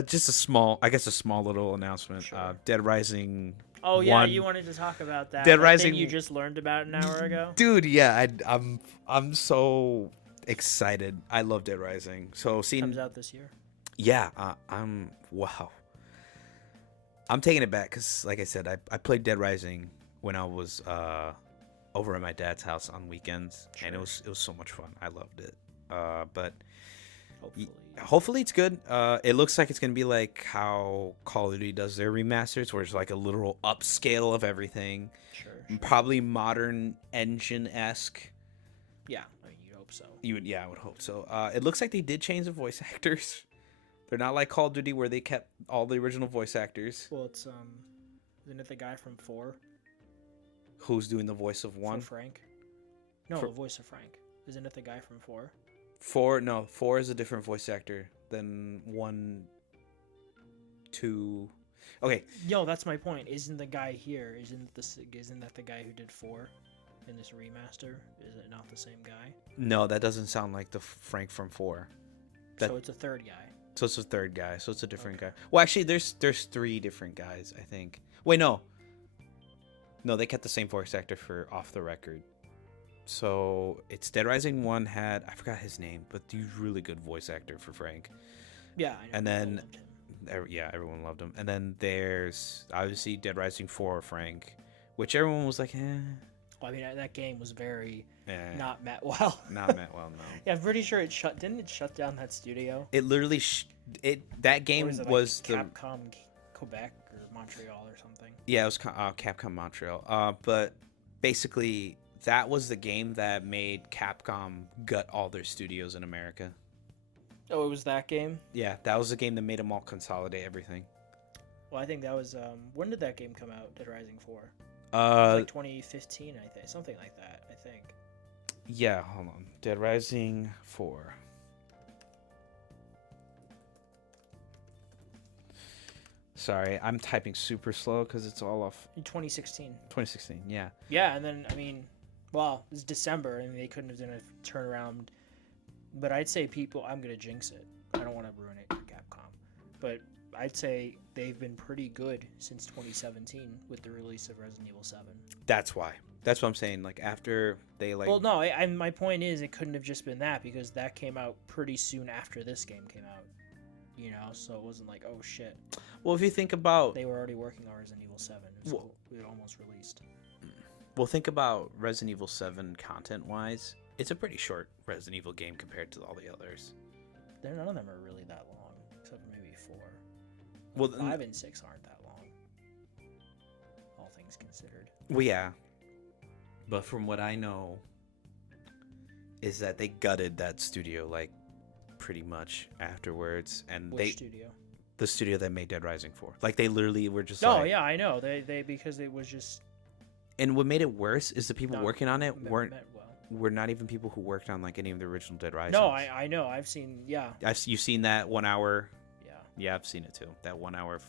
just a small little announcement. Sure. Dead Rising. Oh yeah, 1. you wanted to talk about that. Dead that Rising. Thing you just learned about an hour ago. Dude, yeah, I'm so excited. I love Dead Rising. So seeing Comes out this year. Yeah, wow. I'm taking it back because, like I said, I played Dead Rising when I was over at my dad's house on weekends, and it was so much fun. I loved it. But hopefully it's good. It looks like it's gonna be like how Call of Duty does their remasters, where it's like a literal upscale of everything. Sure. Probably modern engine-esque. Yeah, I mean, you'd hope so. I would hope so. It looks like they did change the voice actors. They're not like Call of Duty where they kept all the original voice actors. Well, it's isn't it the guy from 4? Who's doing the voice of 1? For Frank? No, the voice of Frank. Isn't it the guy from 4? 4 is a different voice actor than 1, 2. Okay. Yo, that's my point. Isn't the guy here? Isn't that the guy who did 4 in this remaster? Is it not the same guy? No, that doesn't sound like the Frank from 4. So it's a third guy. So it's a third guy. So it's a different guy. Well, actually, there's 3 different guys, I think. Wait, no. No, they kept the same voice actor for Off the Record. So it's Dead Rising 1 had, I forgot his name, but the really good voice actor for Frank. Yeah, I know. And then, everyone loved him. And then there's obviously Dead Rising 4 Frank, which everyone was like, eh. Well, I mean, that game was very not met well. Not met well, no. Yeah, I'm pretty sure didn't it shut down that studio? It literally, that game was the Capcom Quebec or Montreal or something. Yeah, it was Capcom Montreal. But basically, that was the game that made Capcom gut all their studios in America. Oh, it was that game? Yeah, that was the game that made them all consolidate everything. Well, I think that was when did that game come out? Dead Rising 4. It was like 2015, I think, something like that. I think. Yeah, hold on. Dead Rising 4. Sorry, I'm typing super slow because it's all off. In 2016. 2016, yeah. Yeah, and then, I mean, well, it's December, and they couldn't have done a turnaround. But I'd say I'm going to jinx it. I don't want to ruin it for Capcom. But I'd say they've been pretty good since 2017 with the release of Resident Evil 7. That's why. That's what I'm saying. Like, after they, like... Well, no, my point is it couldn't have just been that, because that came out pretty soon after this game came out. You know, so it wasn't like, oh, shit. Well, if you think about... They were already working on Resident Evil 7, so it was almost released. Well, think about Resident Evil 7 content-wise. It's a pretty short Resident Evil game compared to all the others. None of them are really that long, except for maybe 4. Well, 5 and 6 aren't that long, all things considered. Well, yeah. But from what I know, is that they gutted that studio, like, pretty much afterwards. And Which studio? The studio that made Dead Rising 4. Like, they literally were just like... Oh, yeah, I know. They because it was just... And what made it worse is the people working on it were not even people who worked on, like, any of the original Dead Rising. No, I know. I've seen... Yeah. You've seen that 1 hour... Yeah. Yeah, I've seen it too. That 1 hour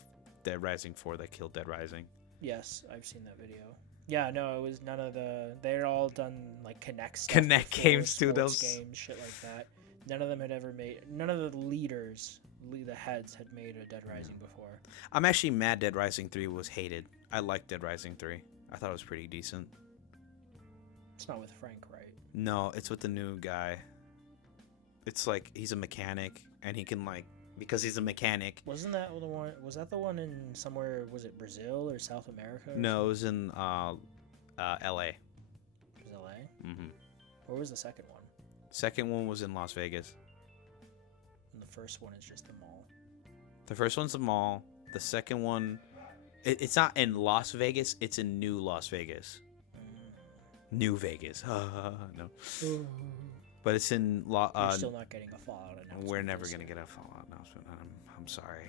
Dead Rising 4 that killed Dead Rising. Yes, I've seen that video. Yeah, no, it was none of the. They're all done like Connect stuff. Connect before, games too. sports Those games, shit like that. None of them had ever made. None of the leaders, the heads, had made a Dead Rising before. I'm actually mad Dead Rising 3 was hated. I liked Dead Rising 3. I thought it was pretty decent. It's not with Frank, right? No, it's with the new guy. It's like he's a mechanic and he can like because he's a mechanic. Wasn't that the one? Was that the one in somewhere? Was it Brazil or South America? Or No, it was in L.A. It was LA. Mm-hmm. Where was the second one? Second one was in Las Vegas. And the first one is just the mall. The first one's the mall. The second one, it's not in Las Vegas. It's in New Las Vegas. New Vegas. No. But it's in You're still not getting a Fallout announcement. We're never gonna get a Fallout announcement. I'm sorry.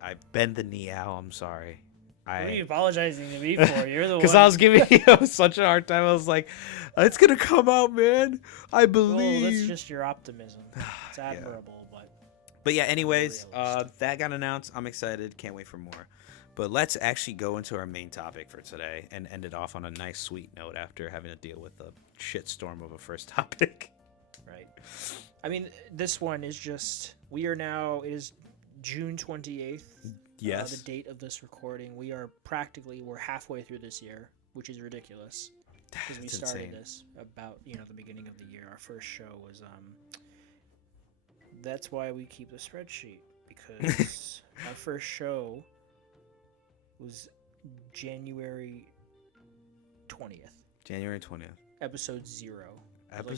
I bend the knee out. I'm sorry. What are you apologizing to me for? You're the one. Because I was giving you such a hard time. I was like, it's gonna come out, man. I believe. Well, that's just your optimism. It's admirable, But yeah. Anyways, that got announced. I'm excited. Can't wait for more. But let's actually go into our main topic for today and end it off on a nice, sweet note after having to deal with a shitstorm of a first topic. Right. I mean, this one is just. We are now. It is June 28th. Yes. The date of this recording. We're halfway through this year, which is ridiculous. Because we started this about, the beginning of the year. Our first show was, that's why we keep the spreadsheet. Because our first show was January 20th. January 20th. Episode 0. Like our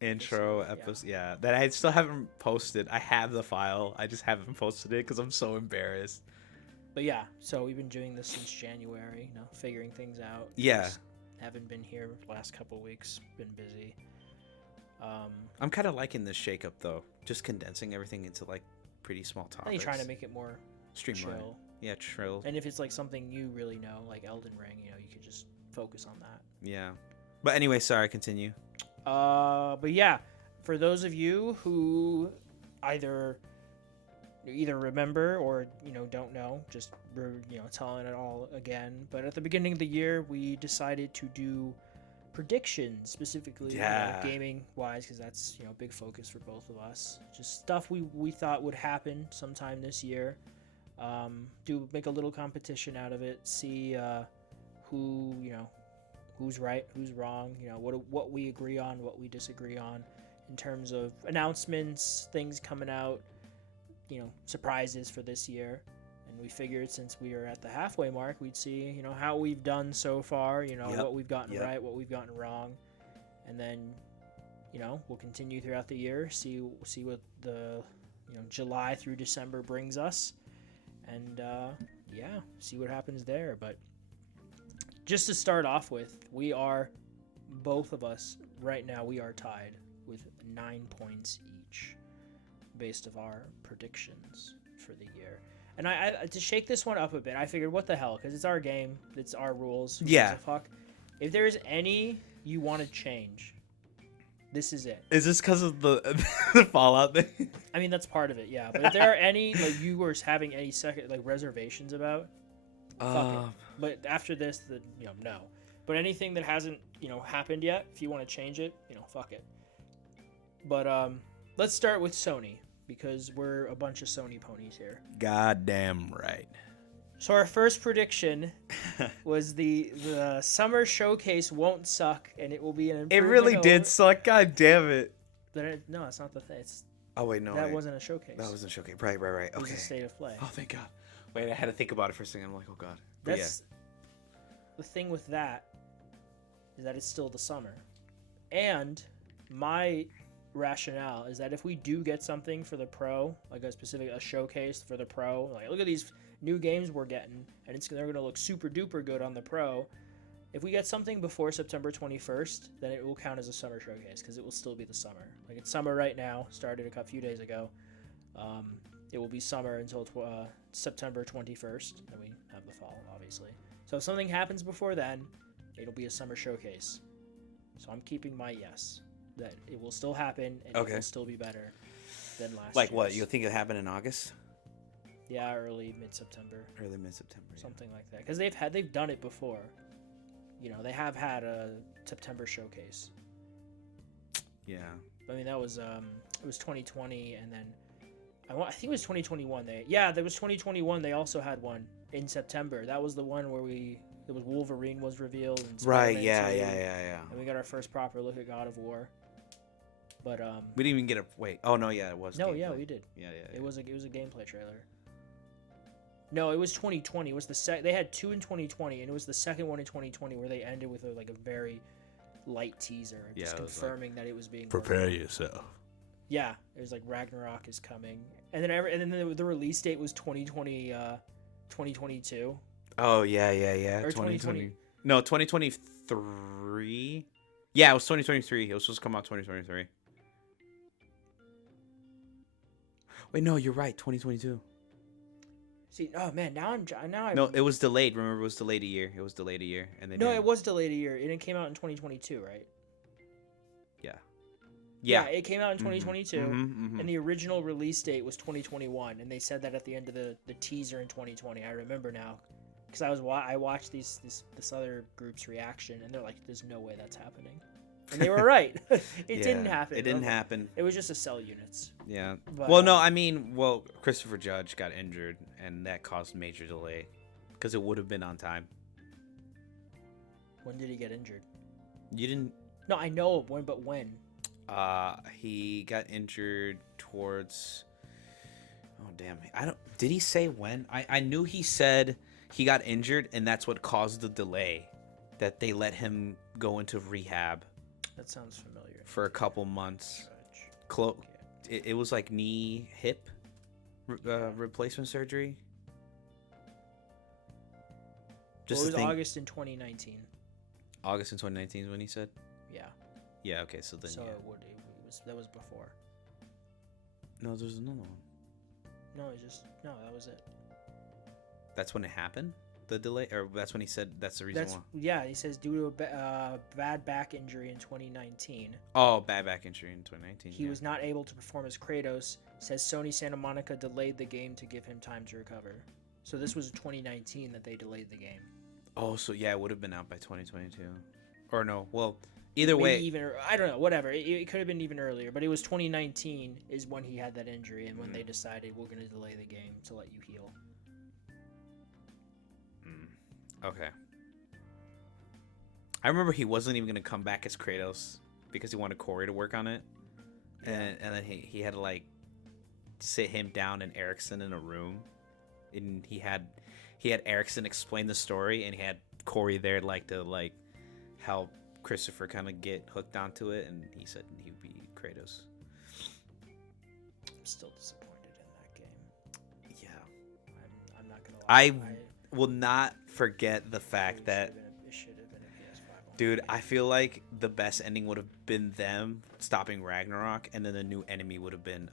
intro episode, yeah. That I still haven't posted. I have the file. I just haven't posted it because I'm so embarrassed. But yeah, so we've been doing this since January, figuring things out. Yeah. Just haven't been here the last couple of weeks. Been busy. I'm kind of liking this shakeup though. Just condensing everything into like pretty small topics. I think trying to make it more streamlined. Chill. Yeah, chill. And if it's like something you really know, like Elden Ring, you could just focus on that. Yeah. But anyway, sorry, continue. But yeah, for those of you who either remember or don't know, just telling it all again. But at the beginning of the year, we decided to do predictions, specifically gaming wise, because that's a big focus for both of us. Just stuff we thought would happen sometime this year. Make a little competition out of it. See who who's right, who's wrong, what we agree on, what we disagree on in terms of announcements, things coming out, surprises for this year. And we figured since we are at the halfway mark, we'd see, how we've done so far, what we've gotten right, what we've gotten wrong. And then, we'll continue throughout the year, see what the, July through December brings us. And, see what happens there. But just to start off with, both of us right now, we are tied with 9 points each based of our predictions for the year. And I to shake this one up a bit, I figured, what the hell, because it's our game, it's our rules. Who gives a fuck? If there's any you want to change, this is it. Is this because of the Fallout thing? I mean, that's part of it, yeah. But if there are any you were having any second reservations about, fuck it. But after this, no. But anything that hasn't, happened yet, if you want to change it, fuck it. But let's start with Sony, because we're a bunch of Sony ponies here. Goddamn right. So our first prediction was the summer showcase won't suck, and it will be an improvement. It really did suck. God damn it. No, it's not the thing. Oh wait, no. That wasn't a showcase. That wasn't a showcase. Right. Okay. It was a state of play. Oh, thank God. Wait, I had to think about it for a second. I'm like, oh God. But That's the thing with that is that it's still the summer, and my rationale is that if we do get something for the Pro, like a showcase for the Pro, like look at these new games we're getting, and they're gonna look super duper good on the Pro. If we get something before September 21st, then it will count as a summer showcase because it will still be the summer. Like it's summer right now, started a few days ago. It will be summer until September 21st, and we have the fall, obviously. So if something happens before then, it'll be a summer showcase. So I'm keeping my yes, that it will still happen, and it will still be better than last year. Like what? You think it'll happen in August? Yeah, early mid-September. Early mid-September. Something like that. Because they've done it before. You know, they have had a September showcase. Yeah. I mean, that was it was 2020, and then I think it was 2021. There was 2021. They also had one in September. That was the one where it was Wolverine was revealed. And Right. Spider-Man Yeah. 2, Yeah. And we got our first proper look at God of War. But we didn't even get a wait. Oh no, yeah, it was. No, gameplay. yeah, we did. Yeah. It was a gameplay trailer. No, it was 2020. It was they had two in 2020, and it was the second one in 2020 where they ended with a very light teaser, just confirming that it was being. Prepare yourself. Yeah, it was like Ragnarok is coming, and then the release date was 2022. Oh yeah. Or 2020. No, 2023. Yeah, it was 2023. It was supposed to come out 2023. Wait, no, you're right. 2022. See, oh man, now I'm. No, it was delayed. Remember, it was delayed a year. It was delayed a year, and then. No, it was delayed a year, and it came out in 2022, right? Yeah, it came out in 2022, mm-hmm. and the original release date was 2021, and they said that at the end of the teaser in 2020. I remember now, because I watched this other group's reaction, and they're like, "There's no way that's happening," and they were right. It didn't happen. It didn't happen. It was just to sell units. Yeah. But, well, no, I mean, Christopher Judge got injured, and that caused major delay, because it would have been on time. When did he get injured? You didn't. No, I know of when, but when? He got injured towards. Oh damn! Did he say when? I knew he said he got injured, and that's what caused the delay. That they let him go into rehab. That sounds familiar. For a couple months. It was like knee hip replacement surgery. It was August in 2019. August in 2019 is when he said. Yeah. Yeah. Okay. So then. So yeah. that was before. No, there's another one. No, that was it. That's when it happened. The delay, or that's when he said that's the reason why. Yeah, he says due to a bad back injury in 2019. Oh, bad back injury in 2019. He was not able to perform as Kratos. Says Sony Santa Monica delayed the game to give him time to recover. So this was 2019 that they delayed the game. Oh, so yeah, it would have been out by 2022, or no? Well. Either way, I don't know. Whatever. It could have been even earlier, but it was 2019 is when he had that injury, and when they decided we're going to delay the game to let you heal. Okay. I remember he wasn't even going to come back as Kratos because he wanted Corey to work on it, and then he had to like sit him down and Erickson in a room, and he had Erickson explain the story, and he had Corey there to help Christopher kind of get hooked onto it, and he said he'd be Kratos. I'm still disappointed in that game. Yeah, I'm not gonna lie. I will not forget the fact that, it should have been a PS5. Dude, I feel like the best ending would have been them stopping Ragnarok, and then the new enemy would have been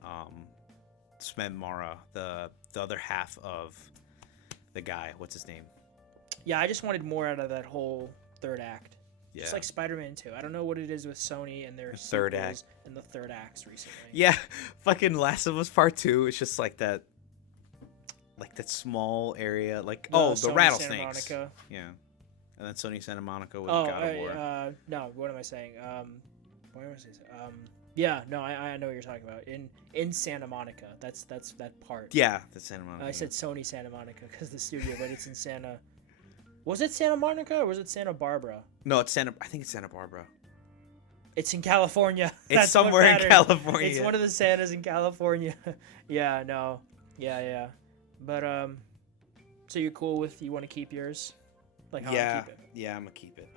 Sven Mara, the other half of the guy. What's his name? Yeah, I just wanted more out of that whole third act. Yeah. Just like Spider-Man 2. I don't know what it is with Sony and their third act and the third acts recently. Yeah, fucking Last of Us Part 2. It's just like that small area, the Sony rattlesnakes. Santa Monica. Yeah, and then Sony Santa Monica with God of War. No, what am I saying? What am I saying? Yeah, no, I know what you're talking about. In Santa Monica, that's that part. Yeah, that's Santa Monica. I said Sony Santa Monica because the studio, but it's in Santa. Was it Santa Monica or was it Santa Barbara? No, I think it's Santa Barbara. It's in California. It's somewhere in California. It's one of the Santas in California. Yeah, no. Yeah. But, so you're cool with, you want to keep yours? Like, how yeah. keep it? Yeah, I'm going to keep it.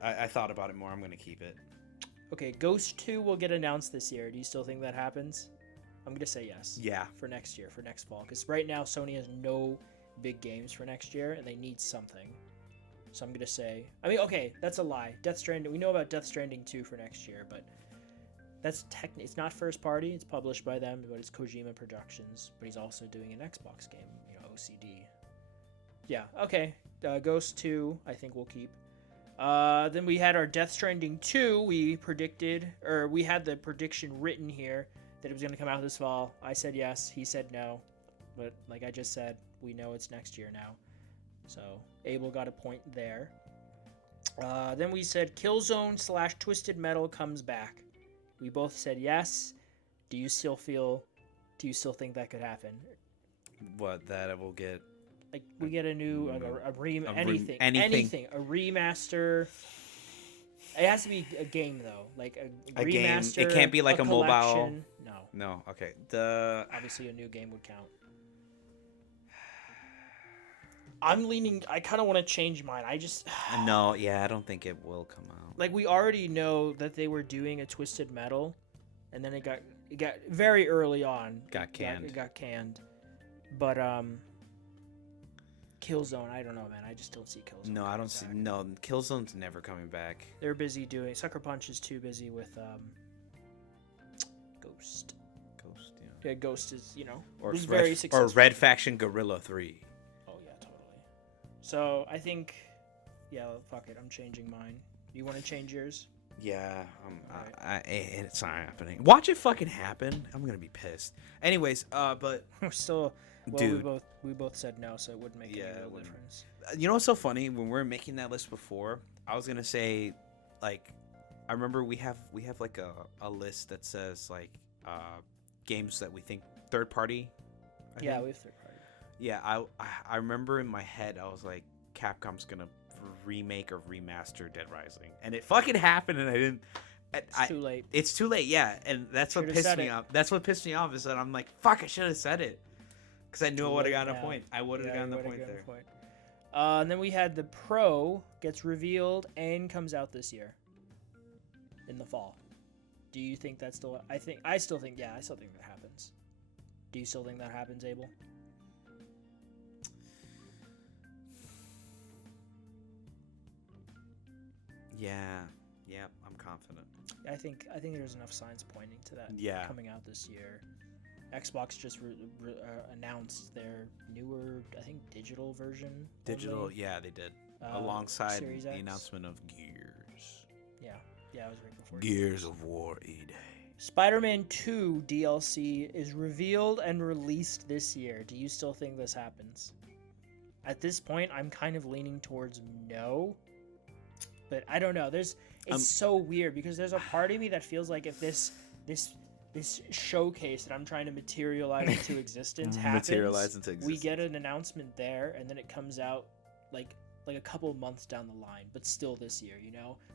I thought about it more. I'm going to keep it. Okay, Ghost 2 will get announced this year. Do you still think that happens? I'm going to say yes. Yeah. For next year, for next fall. Because right now, Sony has no big games for next year, and they need something. So I'm going to say... I mean, okay, that's a lie. Death Stranding... We know about Death Stranding 2 for next year, but... That's it's not first party. It's published by them, but it's Kojima Productions. But he's also doing an Xbox game, OCD. Yeah, okay. Ghost 2, I think we'll keep. Then we had our Death Stranding 2. We had the prediction written here that it was going to come out this fall. I said yes. He said no. but like I just said, we know it's next year now. So Abel got a point there. Then we said Killzone / Twisted Metal comes back. We both said yes. Do you still think that could happen? What, that it will get? Like we get a new anything, a remaster. It has to be a game though, like a remaster. Game. It can't be like a mobile. No. No. Okay. Obviously a new game would count. I'm leaning. I kind of want to change mine. I just. No. Yeah. I don't think it will come out. Like we already know that they were doing a Twisted Metal, and then it got very early on. Got canned. It got canned, but Killzone, I don't know, man. I just don't see Killzone. No, I don't see. No, Killzone's never coming back. They're busy doing. Sucker Punch is too busy with Ghost. Ghost, yeah. Ghost is, or was very successful. Or Red Faction Guerrilla 3. Oh yeah, totally. So I think, yeah, fuck it. I'm changing mine. You want to change yours? Yeah, Right. it's not happening. Watch it fucking happen. I'm gonna be pissed. Anyways, but we're still. Well, dude, we both said no, so it wouldn't make any real difference. You know what's so funny? When we were making that list before, I was gonna say, like, I remember we have like a list that says like games that we think third party. We have third party. Yeah, I remember in my head I was like, Capcom's gonna remake or remaster Dead Rising, and it fucking happened, and I didn't. It's too late. It's too late, yeah, and that's what pissed me off. That's what pissed me off is that I'm like, fuck, I should have said it. Because I knew I would have gotten a point. I would have gotten the point there. And then we had the Pro gets revealed and comes out this year. In the fall. Do you think that's still... I still think that happens. Do you still think that happens, Abel? Yeah. Yeah, I'm confident. I think there's enough signs pointing to that coming out this year. Xbox just announced their newer, I think, digital version. Digital, yeah, they did. Alongside the announcement of Gears. Yeah, it was right before. Gears of War E-Day. Spider-Man 2 DLC is revealed and released this year. Do you still think this happens? At this point, I'm kind of leaning towards no. But I don't know. It's so weird because there's a part of me that feels like if this showcase that I'm trying to materialize into existence happens, we get an announcement there, and then it comes out like a couple months down the line, but still this year,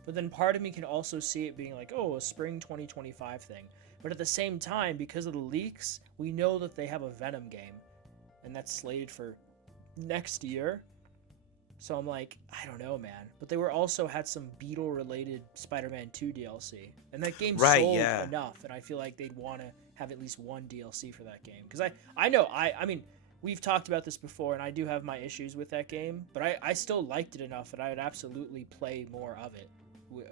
But then part of me can also see it being like, oh, a spring 2025 thing. But at the same time, because of the leaks, we know that they have a Venom game, and that's slated for next year. So I'm like, I don't know, man. But they also had some Beetle-related Spider-Man 2 DLC. And that game sold enough, and I feel like they'd want to have at least one DLC for that game. Because I know, I mean, we've talked about this before, and I do have my issues with that game. But I still liked it enough that I would absolutely play more of it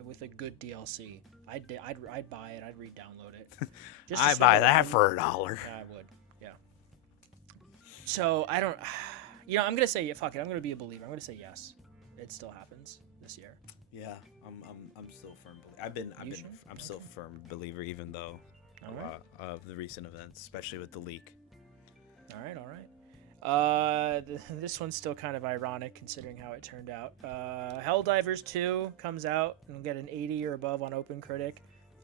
with a good DLC. I'd buy it. I'd re-download it. I'd buy that for $1. Yeah, I would. Yeah. So, I don't... I'm gonna say fuck it. I'm gonna be a believer. I'm gonna say yes. It still happens this year. Yeah, I'm still firm. I'm still a firm believer, even though of the recent events, especially with the leak. All right. This one's still kind of ironic considering how it turned out. Helldivers 2 comes out and will get an 80 or above on OpenCritic.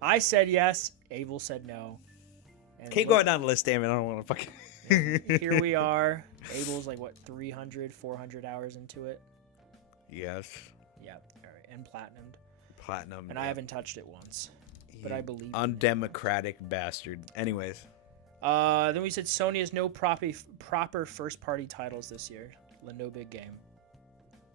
I said yes. Abel said no. And keep going down the list, damn it. I don't want to fucking... Here we are. Abel's like, 300, 400 hours into it? Yes. Yeah, all right. And Platinum. And I haven't touched it once. But I believe undemocratic bastard. Anyways. Then we said Sony has no proper first-party titles this year. No big game.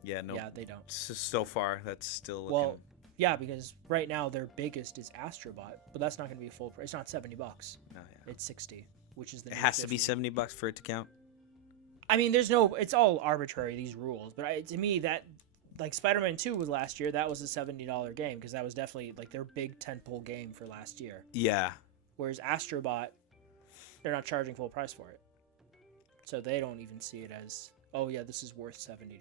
Yeah, no. Yeah, they don't. So far, that's still looking... Well, yeah, because right now their biggest is Astrobot, but that's not going to be full price. It's not $70. Oh, yeah. It's $60. Which is the it has to be $70 for it to count. I mean, it's all arbitrary, these rules, but to me that, like, Spider-Man 2 was last year. That was a $70 game because that was definitely like their big tentpole game for last year. Yeah. Whereas Astrobot, they're not charging full price for it, so they don't even see it as, oh yeah, this is worth $70.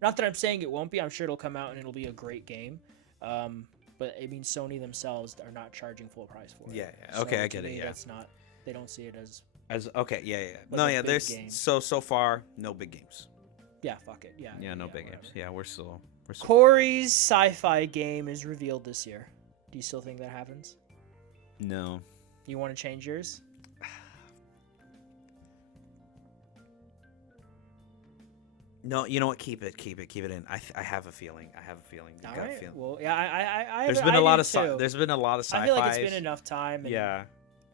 Not that I'm saying it won't be. I'm sure it'll come out and it'll be a great game. But I mean, Sony themselves are not charging full price for it. Yeah. Okay, I get it. Yeah. That's not. They don't see it as. As okay, yeah. Like No, a yeah. big There's game. so far no big games. Yeah, fuck it. Yeah. Yeah, no big whatever. games. Yeah, we're still. Corey's sci-fi game is revealed this year. Do you still think that happens? No. You want to change yours? No, you know what? Keep it in. I have a feeling. You All got a right. feeling. Well, yeah, I There's have, been I a lot do of too. there's been a lot of sci-fi. I feel like it's been enough time. And Yeah.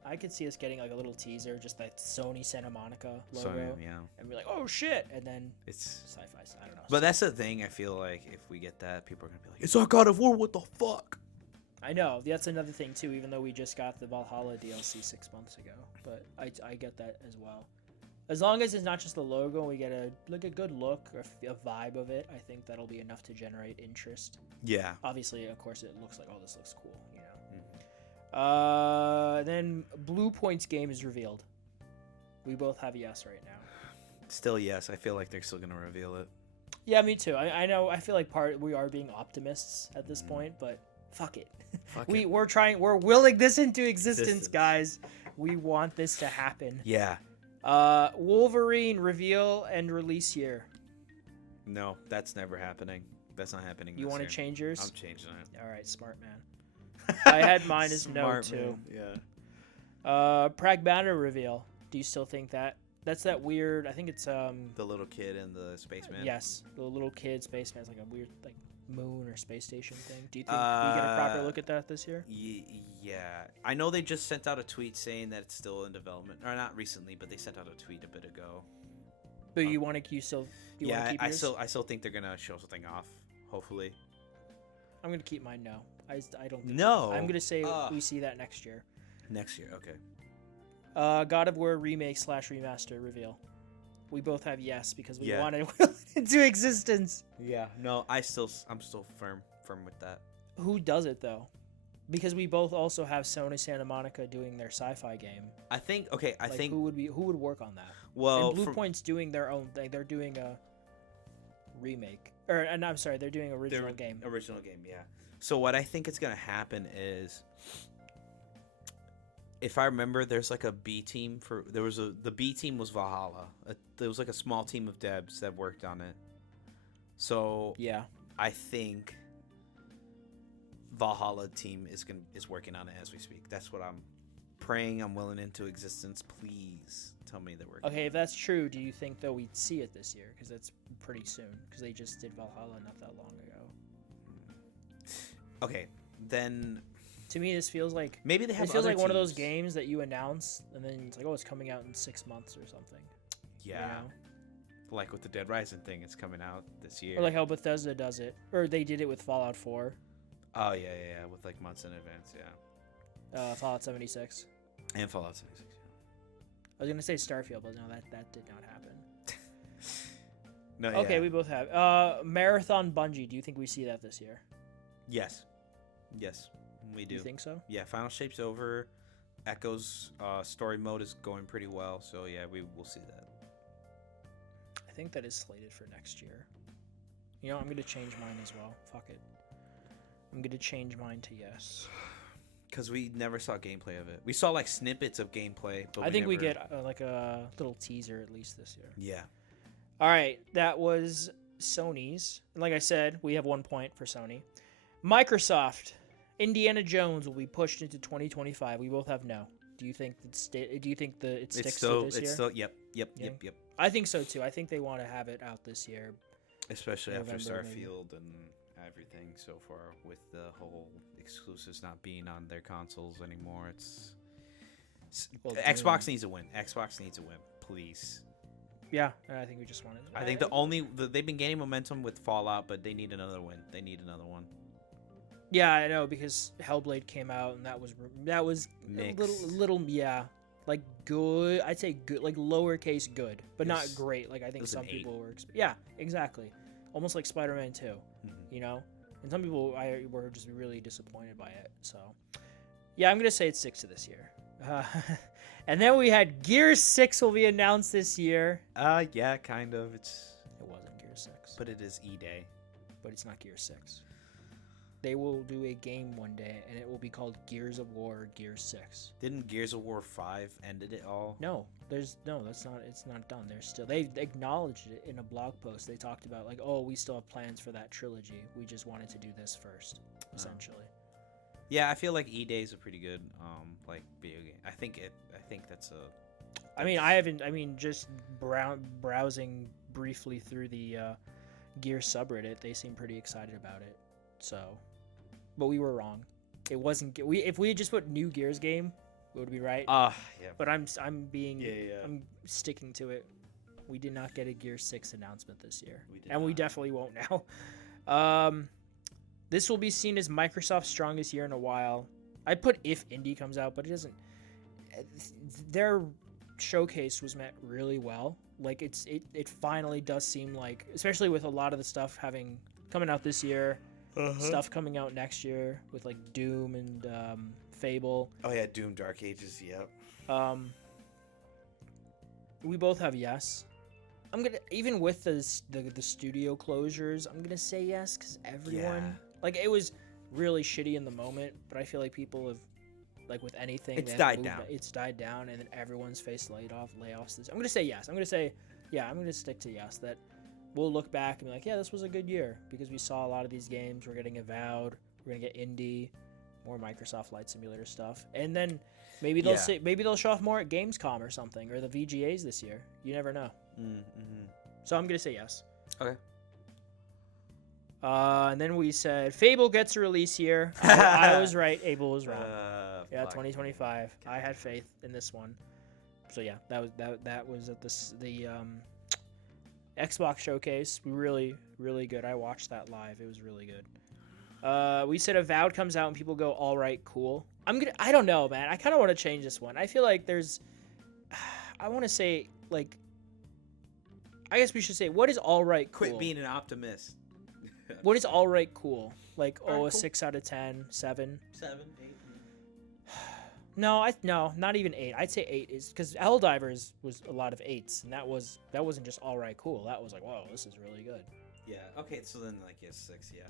I could see us getting like a little teaser, just that Sony Santa Monica logo, So, yeah. and be like, "Oh shit!" And then It's. sci-fi. I don't know. But that's the thing. I feel like if we get that, people are gonna be like, "It's our God of War. What the fuck?" I know that's another thing too. Even though we just got the Valhalla DLC 6 months ago, but I get that as well. As long as it's not just the logo, we get a good look or a vibe of it. I think that'll be enough to generate interest. Yeah. Obviously, of course, it looks like, oh, this looks cool, you know. Mm-hmm. Then Blue Point's game is revealed. We both have yes right now. Still yes. I feel like they're still gonna reveal it. Yeah, me too. I know. I feel like we are being optimists at this point, but fuck it. We're willing this into existence, guys. We want this to happen. Yeah. Wolverine reveal and release year. No, that's never happening. That's not happening. You want to change yours? I'm changing it. All right, smart man. I had mine as no Smart too. man, Yeah. Pragmata reveal. Do you still think that? That's that weird. I think it's The little kid and the spaceman. Yes, the little kid spaceman's like a weird like moon or space station thing. Do you think we get a proper look at that this year? Yeah. I know they just sent out a tweet saying that it's still in development, or not recently, but they sent out a tweet a bit ago. But you want to still? Yeah, keep I yours? still think they're gonna show something off. Hopefully. I'm gonna keep mine. No, I don't. Think No. I'm gonna say we see that next year. Next year, okay. God of War remake / remaster reveal. We both have yes because we Yeah. want it into existence. Yeah. No, I'm still firm with that. Who does it though? Because we both also have Sony Santa Monica doing their sci-fi game. I think who would work on that? Well, and Blue Point's doing their own thing. They're doing a remake, and I'm sorry, they're doing original game. Original game, yeah. So what I think is gonna happen is, if I remember, there's like a B team the B team was Valhalla. There was like a small team of devs that worked on it. So yeah, I think Valhalla team is working on it as we speak. That's what I'm praying. I'm willing into existence. Please tell me they're working. Okay, if that's true, do you think though we'd see it this year? Because that's pretty soon. Because they just did Valhalla not that long ago. Okay, then to me this feels like maybe they have. It feels other like one of those teams. games that you announce and then it's like, oh, it's coming out in 6 months or something. Yeah. You know? Like with the Dead Rising thing, it's coming out this year. Or like how Bethesda does it, or they did it with Fallout 4. Oh yeah, with like months in advance, yeah. Fallout 76. And Fallout 76. I was gonna say Starfield, but no, that did not happen. No. Okay, yeah. we both have. Marathon Bungie. Do you think we see that this year? Yes, we do. You think so? Yeah, Final Shape's over. Echo's story mode is going pretty well, so yeah, we will see that. I think that is slated for next year. You know, I'm gonna change mine as well. Fuck it. I'm gonna change mine to yes. Because we never saw gameplay of it. We saw like snippets of gameplay, but I think we never... get like a little teaser at least this year. Yeah. All right, that was Sony's. And like I said, we have 1 point for Sony. Microsoft, Indiana Jones will be pushed into 2025. We both have no. Do you think it sticks to this year? Yep. I think so too. I think they want to have it out this year. Especially after November, Starfield and everything so far, with the whole exclusives not being on their consoles anymore. Xbox needs a win. Xbox needs a win, please. Yeah, I think we just want it. I think they've been gaining momentum with Fallout, but they need another win. They need another one. Yeah, I know, because Hellblade came out and that was Mixed. a little like good. I'd say good, like lowercase good, but not great. Like I think some people were. Yeah, exactly. Almost like Spider-Man 2, you know. And some people were just really disappointed by it. So, yeah, I'm gonna say it sticks to this year. And then we had Gear 6 will be announced this year. Yeah, kind of. It wasn't Gear 6, but it is E-Day. but it's not Gear 6. they will do a game one day, and it will be called Gears of War Gears 6. Didn't Gears of War 5 ended it all? No, that's not. It's not done. They acknowledged it in a blog post. They talked about like, oh, we still have plans for that trilogy. We just wanted to do this first, essentially. Yeah, I feel like E-Day's a pretty good like video game. I think that's a. I mean, I haven't. I mean, just browsing briefly through the Gears subreddit, they seem pretty excited about it. So, but we were wrong. It wasn't. If we had just put new Gears game, it would be right. Yeah. But I'm being. Yeah. I'm sticking to it. We did not get a Gears 6 announcement this year, We we definitely won't now. This will be seen as Microsoft's strongest year in a while. I put if Indie comes out, but it doesn't. Their showcase was met really well. Like it finally does seem like, especially with a lot of the stuff coming out this year. Stuff coming out next year with like Doom and Fable. Oh yeah, Doom Dark Ages. Yep. We both have yes. I'm gonna, even with the studio closures, I'm gonna say yes because everyone like, it was really shitty in the moment, but I feel like people have, like with anything, it's died down. It's died down, and then everyone's faced layoffs. I'm gonna say yes. I'm gonna stick to yes. That we'll look back and be like, yeah, this was a good year because we saw a lot of these games. We're getting Avowed. We're gonna get Indie, more Microsoft Flight Simulator stuff, and then maybe they'll show off more at Gamescom or something, or the VGAs this year. You never know. So I'm gonna say yes. Okay. And then we said Fable gets a release year. I was right. Abel was wrong. Yeah, 2025. I had faith in this one. So yeah, that was at the Xbox showcase. Really, really good. I watched that live. It was really good. We said Avowed comes out and people go, all right, cool. I don't know, man. I kind of want to change this one. I feel like I want to say, like, I guess we should say, what is all right, cool? Quit being an optimist. What is all right, cool? Like, All right, a cool. 6 out of 10, 7? 7, 8. No, not even 8. I'd say 8 is because Helldivers was a lot of 8s, and that wasn't just all right, cool. That was like, whoa, this is really good. Yeah. Okay. So then, like, 6. Yeah.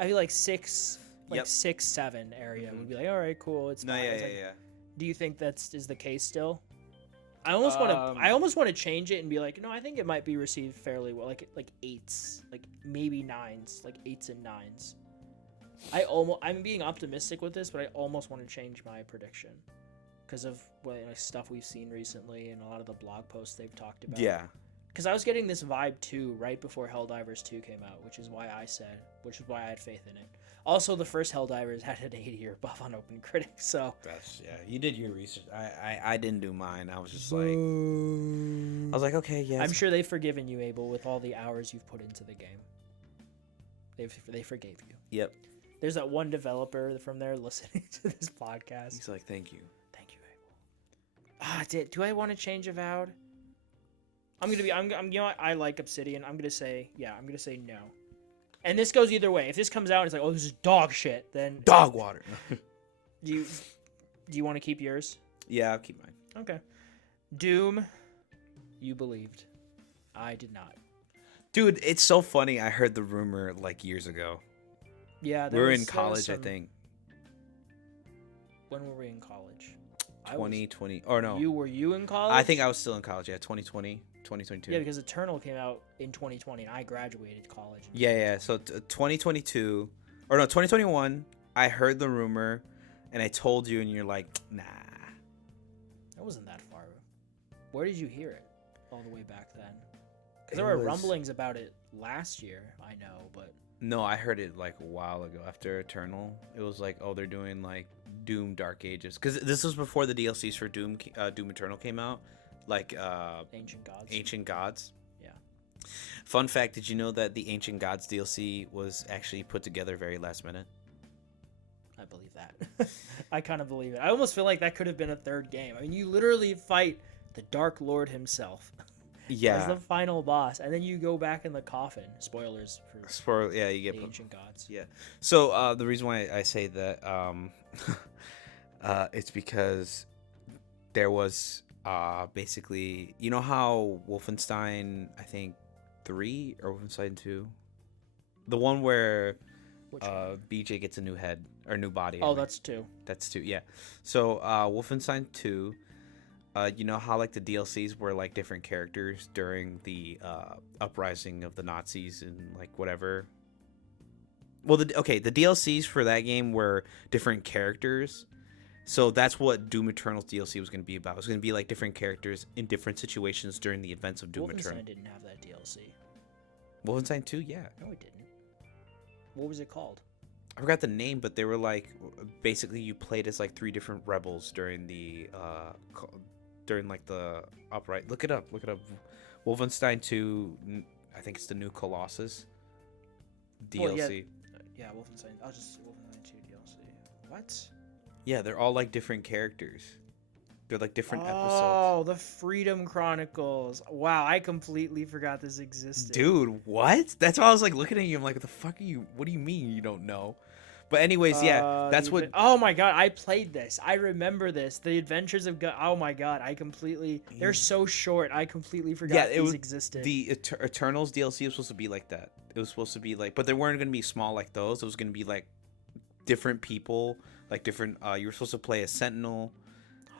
I feel like 6, like Yep. 6, 7 area would be like, all right, cool. It's No. fine. Yeah. It's Yeah. like, Yeah. Do you think is the case still? I almost want to change it and be like, no, I think it might be received fairly well, like 8s, like maybe 9s, like 8s and 9s. I'm being optimistic with this, but I almost want to change my prediction because of stuff we've seen recently and a lot of the blog posts they've talked about. Yeah. Because I was getting this vibe too right before Helldivers 2 came out, which is why I had faith in it. Also, the first Helldivers had an 80-year buff on OpenCritic, so You did your research. I didn't do mine. I was just like, I was like, okay, yeah. I'm sure they've forgiven you, Abel, with all the hours you've put into the game. They forgave you. Yep. There's that one developer from there listening to this podcast. He's like, thank you. Thank you, Abel. Do I want to change Avowed? I'm you know what? I like Obsidian. I'm gonna say no. And this goes either way. If this comes out and it's like, oh, this is dog shit, then Dog water. do you want to keep yours? Yeah, I'll keep mine. Okay. Doom, you believed. I did not. Dude, it's so funny. I heard the rumor like years ago. Yeah, we were in college, I think. When were we in college? 2020. Or no. Were you in college? I think I was still in college. Yeah, 2020, 2022. Yeah, because Eternal came out in 2020, and I graduated college. Yeah. So 2022, or no, 2021. I heard the rumor, and I told you, and you're like, nah. That wasn't that far. Where did you hear it? All the way back then. Because there were rumblings about it last year. I know, but no, I heard it like a while ago after Eternal. It was like, oh, they're doing like Doom Dark Ages, because this was before the DLCs for Doom Eternal came out, like Ancient Gods. Yeah. Fun fact: did you know that the Ancient Gods DLC was actually put together very last minute? I believe that. I kind of believe it. I almost feel like that could have been a third game. I mean, you literally fight the Dark Lord himself. Yeah. As the final boss, and then you go back in the coffin. Spoilers for you get the Ancient Gods. Yeah. So the reason why I say that it's because there was basically, you know how Wolfenstein, I think 3 or Wolfenstein 2, the one where Which one? BJ gets a new head or new body. Oh, that's 2. That's 2. Yeah. So Wolfenstein 2. You know how like the DLCs were like different characters during the uprising of the Nazis and like whatever. Well, the DLCs for that game were different characters. So that's what Doom Eternal's DLC was going to be about. It was going to be like different characters in different situations during the events of Doom Eternal. Wolfenstein didn't have that DLC. Wolfenstein 2, yeah. No, it didn't. What was it called? I forgot the name, but they were like basically you played as like 3 different rebels during the like the upright. Look it up. Wolfenstein 2. I think it's the new Colossus DLC. Well, yeah, Wolfenstein. I'll just Wolfenstein 2 DLC. What? Yeah, they're all like different characters. They're like different episodes. Oh, the Freedom Chronicles. Wow, I completely forgot this existed. Dude, what? That's why I was like looking at you. I'm like, what the fuck are you? What do you mean you don't know? But anyways, yeah, that's what. Oh my god, I played this. I remember this. The Adventures of God. Oh my god, I completely. They're so short. I completely forgot these existed. The Eternals DLC was supposed to be like that. It was supposed to be like, but they weren't going to be small like those. It was going to be like different people, like different. You were supposed to play a Sentinel.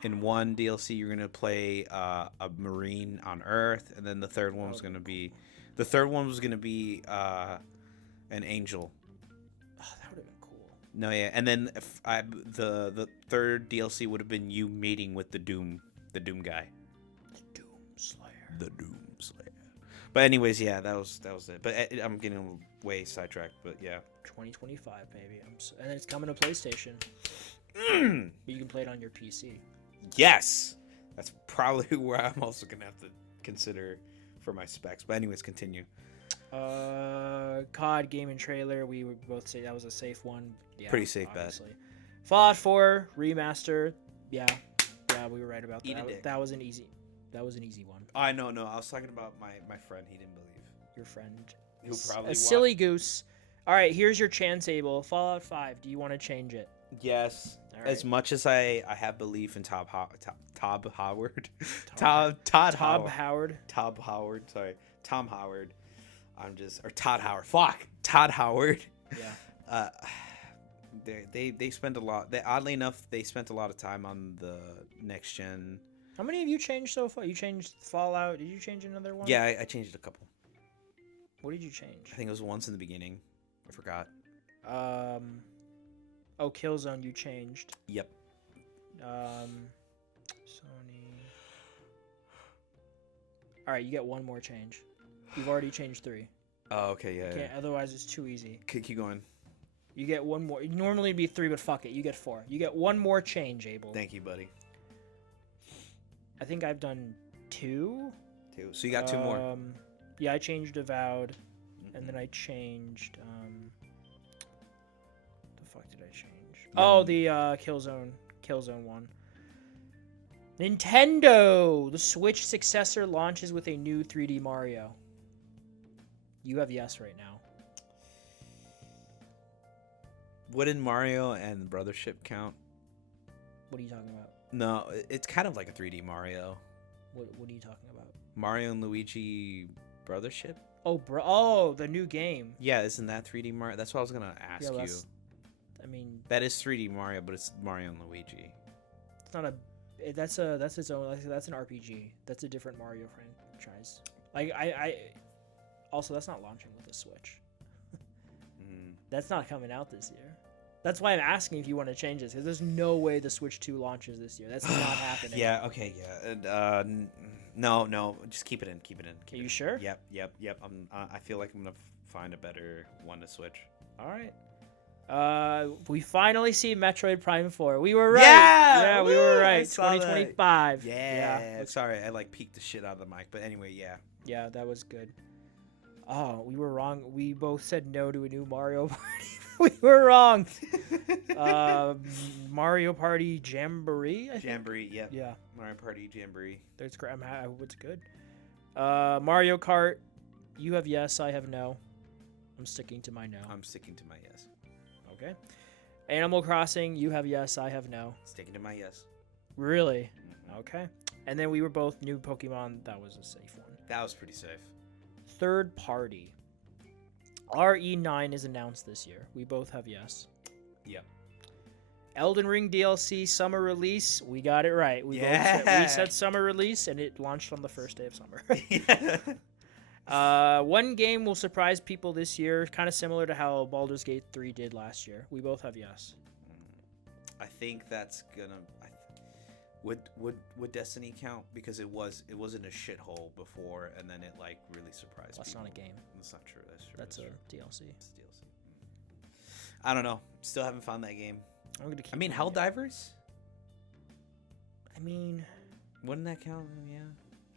In one DLC, you're going to play a Marine on Earth, and then the third one was going to be, an Angel. Oh, that would have been cool. No, yeah, and then the third DLC would have been you meeting with the Doom guy. The Doom Slayer. But anyways, yeah, that was it. But I'm getting way sidetracked. But yeah, 2025, baby, and then it's coming to PlayStation. But you can play it on your PC. Yes, that's probably where I'm also gonna have to consider for my specs. But anyways, continue. COD game and trailer. We would both say that was a safe one. Yeah, pretty safe obviously. Bet. Fallout 4 remaster. Yeah, we were right about that. That was an easy one. I know. I was talking about my friend. He didn't believe. Your friend. Who probably a silly goose. All right, here's your chance, Abel. Fallout 5. Do you want to change it? Yes. Right. As much as I have belief in Todd Howard. Sorry, Tom Howard. Todd Howard. Fuck, Todd Howard. Yeah. They spend a lot. Oddly enough, they spent a lot of time on the next gen. How many have you changed so far? You changed Fallout. Did you change another one? Yeah, I changed a couple. What did you change? I think it was once in the beginning. I forgot. Oh, Killzone you changed. Yep. Sony. All right, you get one more change. You've already changed 3. Oh, okay, yeah. Otherwise, it's too easy. Keep going. You get one more. Normally it'd be 3, but fuck it. You get 4. You get one more change, Abel. Thank you, buddy. I think I've done 2. 2. So you got 2 more. Yeah, I changed Avowed, and then I changed. Oh, the Killzone one. Nintendo! The Switch successor launches with a new 3D Mario. You have yes right now. Wouldn't Mario and Brothership count? What are you talking about? No, it's kind of like a 3D Mario. What are you talking about? Mario and Luigi Brothership? Oh, the new game. Yeah, isn't that 3D Mario? That's what I was gonna ask you. I mean, that is 3D Mario, but it's Mario and Luigi. It's not a. That's its own. That's an RPG. That's a different Mario franchise. Like I also that's not launching with the Switch. That's not coming out this year. That's why I'm asking if you want to change this, because there's no way the Switch 2 launches this year. That's not happening. Yeah. Okay. Yeah. No. Just keep it in. Are you sure? Yep. I feel like I'm gonna find a better one to switch. All right. We finally see Metroid Prime 4. We were right. Yeah, we were right. 2025. Yeah. Sorry, I peeked the shit out of the mic, but anyway, yeah. Yeah, that was good. Oh, we were wrong. We both said no to a new Mario Party. We were wrong. Mario Party Jamboree. Jamboree. Yep. Yeah. Mario Party Jamboree. That's great. It's good. Mario Kart. You have yes. I have no. I'm sticking to my no. I'm sticking to my yes. Okay. Animal Crossing, you have yes, I have no. Sticking to my yes. Really? Mm-hmm. Okay. And then we were both new Pokemon. That was a safe one. That was pretty safe. Third party. RE9 is announced this year. We both have yes. Yep. Elden Ring DLC summer release. We got it right. We said summer release, and it launched on the first day of summer. One game will surprise people this year, kind of similar to how Baldur's Gate 3 did last year. We both have yes. I think that's gonna. Would Destiny count, because it wasn't a shithole before, and then it like really surprised That's people. not a game. That's not true. That's true. That's true. a DLC. It's DLC. I don't know. Still haven't found that game. I'm gonna keep. I mean, Helldivers. I mean, wouldn't that count? Yeah.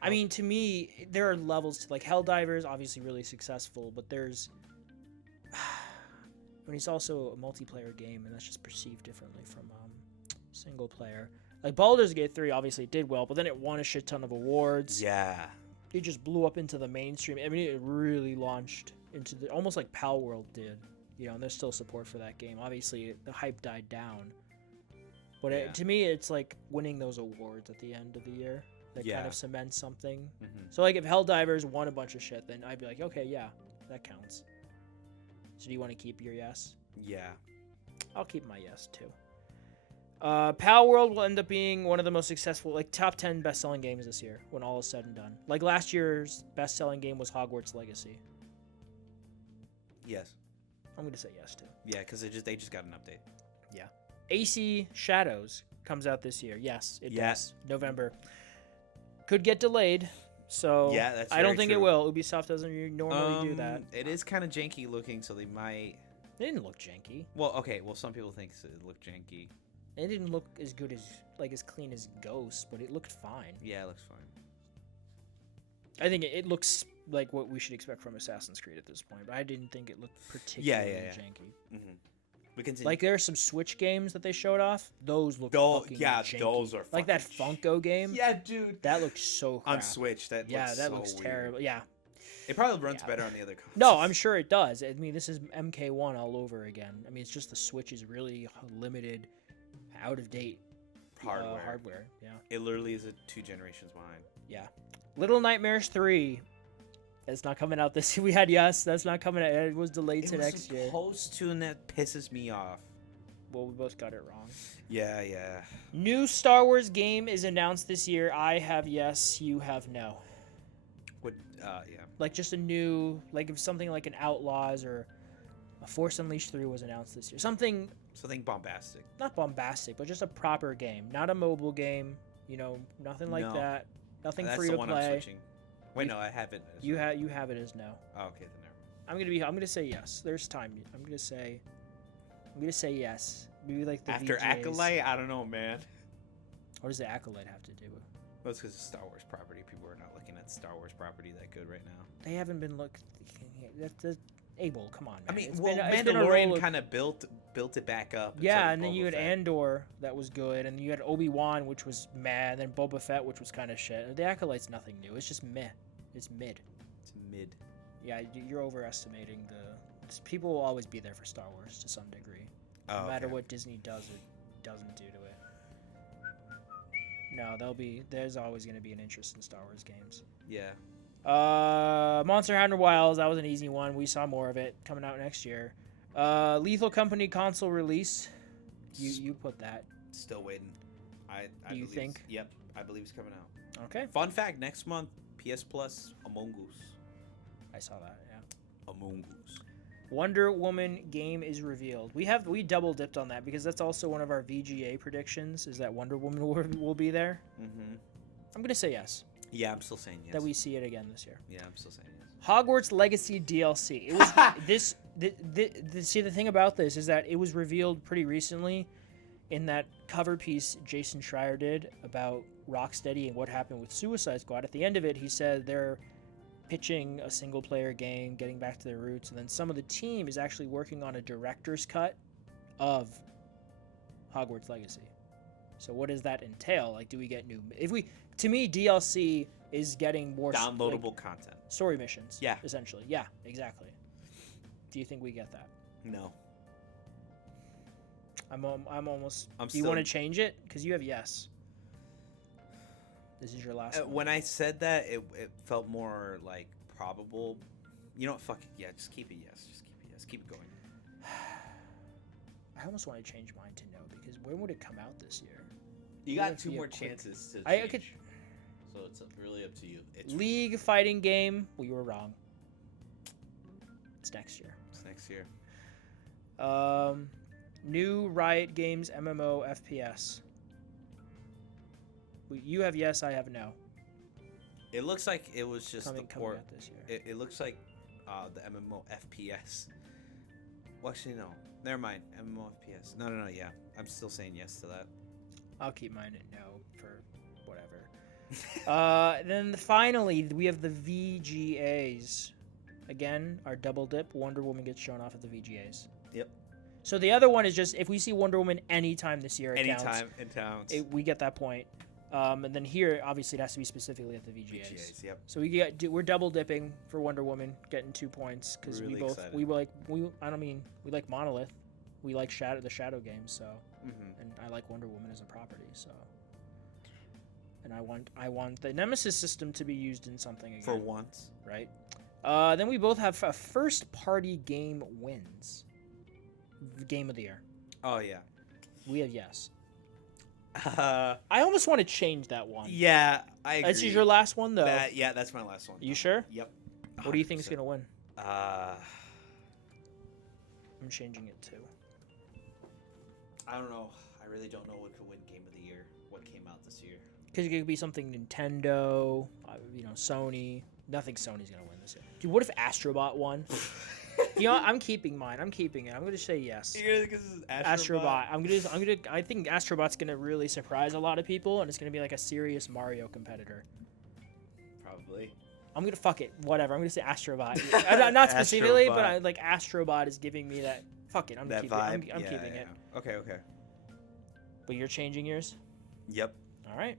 I mean, to me, there are levels to like Helldivers. Obviously, really successful, but there's. I mean, it's also a multiplayer game, and that's just perceived differently from single player. Like Baldur's Gate 3 obviously did well, but then it won a shit ton of awards. Yeah. It just blew up into the mainstream. I mean, it really launched into the almost like Palworld did, you know. And there's still support for that game. Obviously, the hype died down, but to me, it's like winning those awards at the end of the year that kind of cements something. Mm-hmm. So like if Helldivers won a bunch of shit, then I'd be like, okay, yeah, that counts. So do you want to keep your yes? Yeah. I'll keep my yes too. Palworld will end up being one of the most successful, like top 10 best-selling games this year when all is said and done. Like last year's best-selling game was Hogwarts Legacy. Yes. I'm going to say yes too. Yeah, because they just got an update. Yeah. AC Shadows comes out this year. Yes, it does. November. Could get delayed, so yeah, that's I don't think it will. Ubisoft doesn't normally do that. It is kind of janky looking, so they might. It didn't look janky. Well, okay. Well, some people think it looked janky. It didn't look as good as, like, as clean as Ghost, but it looked fine. Yeah, it looks fine. I think it looks like what we should expect from Assassin's Creed at this point, but I didn't think it looked particularly janky. Mm-hmm. We continue. Like, there are some Switch games that they showed off. Those look fucking janky. Those are like that Funko game. Yeah, dude. That looked so crap. On Switch, that looks weird. terrible. Yeah. It probably runs better on the other consoles. No, I'm sure it does. I mean, this is MK1 all over again. I mean, it's just the Switch is really limited, out of date hardware. Yeah. It literally is 2 generations behind. Yeah. Little Nightmares 3. It's not coming out this year. We had yes. That's not coming out. It was delayed to next year. It was supposed to, and that pisses me off. Well, we both got it wrong. Yeah. New Star Wars game is announced this year. I have yes. You have no. Yeah. Like just a new, like if something like an Outlaws or a Force Unleashed 3 was announced this year. Something bombastic. Not bombastic, but just a proper game. Not a mobile game. You know, nothing like that. Nothing free to play. That's the one I'm switching. Wait, no, I have it. You have it as no. Oh, okay, then never mind. I'm gonna say yes. There's time. I'm gonna say yes. Maybe like the after VGAs. Acolyte. I don't know, man. What does the Acolyte have to do with? Well, it's because it's Star Wars property. People are not looking at Star Wars property that good right now. They haven't been looking. That's Abel, come on, man. I mean, it's Mandalorian kind of built it back up. Yeah, and then you had Andor, that was good, and you had Obi-Wan, which was mad, and then Boba Fett, which was kind of shit. The Acolyte's nothing new. It's just meh. It's mid. It's mid. Yeah, you're overestimating people will always be there for Star Wars to some degree. No matter what Disney does or doesn't do to it. No, there's always going to be an interest in Star Wars games. Yeah. Monster Hunter Wilds, that was an easy one. We saw more of it coming out next year. Lethal Company console release. You put that. Still waiting. Do you think? Yep, I believe it's coming out. Okay. Fun fact: next month, PS Plus, Among Us. I saw that. Yeah. Among Us. Wonder Woman game is revealed. We double dipped on that because that's also one of our VGA predictions. Is that Wonder Woman will be there? Mm-hmm. I'm gonna say yes. Yeah, I'm still saying yes. That we see it again this year. Yeah, I'm still saying yes. Hogwarts Legacy DLC. It was see, the thing about this is that it was revealed pretty recently in that cover piece Jason Schreier did about Rocksteady and what happened with Suicide Squad. At the end of it, he said they're pitching a single-player game, getting back to their roots, and then some of the team is actually working on a director's cut of Hogwarts Legacy. So what does that entail? Like, do we get new... To me, DLC is getting more... Downloadable content. Story missions. Yeah. Essentially. Yeah, exactly. Do you think we get that? No. I'm almost... Do you want to change it? Because you have yes. This is your last one. When I said that, it felt more, like, probable. You know what? Fuck it. Yeah, just keep it yes. Just keep keep it going. I almost want to change mine to no because when would it come out this year? You Wouldn't got it two be a more quick- chances to I change. could- So it's really up to you. It's League fighting game. We were wrong. It's next year. It's next year. New Riot Games MMO FPS. You have yes, I have no. It looks like it was just Coming the port. out this year. It looks like the MMO FPS. Well, actually, no. Never mind. MMO FPS. No. Yeah, I'm still saying yes to that. I'll keep mine at no for whatever. Then finally, we have the VGAs. Again, our double dip. Wonder Woman gets shown off at the VGAs. Yep. So the other one is just if we see Wonder Woman anytime this year, it counts. Anytime in towns. We get that point. And then here, obviously, it has to be specifically at the VGAs. Yep. So we're double dipping for Wonder Woman, getting 2 points because Really we both excited. we like Monolith, we like the Shadow games. So and I like Wonder Woman as a property. So and I want the Nemesis system to be used in something again. For once. Right. Then we both have a first party game wins. Game of the year. Oh yeah. We have yes. I almost want to change that one. Yeah, I agree. That's your last one, though. That's my last one. You sure? Yep. What do you think is 100%. gonna win? I'm changing it too. I don't know. I really don't know what could win Game of the Year. What came out this year? Because it could be something Nintendo, Sony. Nothing Sony's gonna win this year. Dude, what if Astrobot won? I'm keeping mine. I'm keeping it. I'm gonna say yes. Astrobot. I think Astrobot's gonna really surprise a lot of people, and it's gonna be like a serious Mario competitor. Probably. I'm gonna fuck it. Whatever. I'm gonna say Astrobot. Not specifically, but Astrobot is giving me that. Fuck it. I'm that keeping. vibe. I'm keeping it. Okay. But you're changing yours. Yep. All right.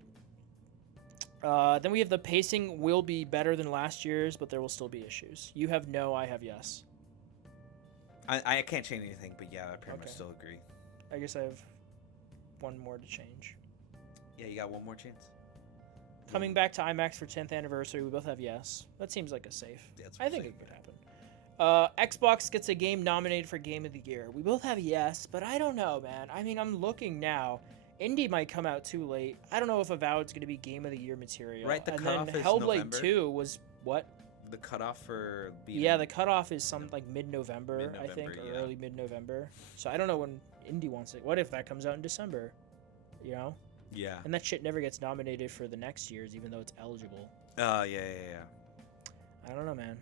Then we have the pacing will be better than last year's, but there will still be issues. You have no. I have yes. I can't change anything, but yeah, I pretty much still agree. I guess I have one more to change. Yeah, you got one more chance. Coming back to IMAX for 10th anniversary, we both have yes. That seems like a safe. Yeah, I think it could happen. Xbox gets a game nominated for Game of the Year. We both have yes, but I don't know, man. I mean, I'm looking now. Indie might come out too late. I don't know if Avowed's going to be Game of the Year material. Right, the cutoff is Hellblade November. 2 was what? The cutoff for the cutoff is some like mid-November, I think, or yeah. early mid-November. So I don't know when Indie wants it. What if that comes out in December? You know? Yeah. And that shit never gets nominated for the next year's, even though it's eligible. Yeah. I don't know, man.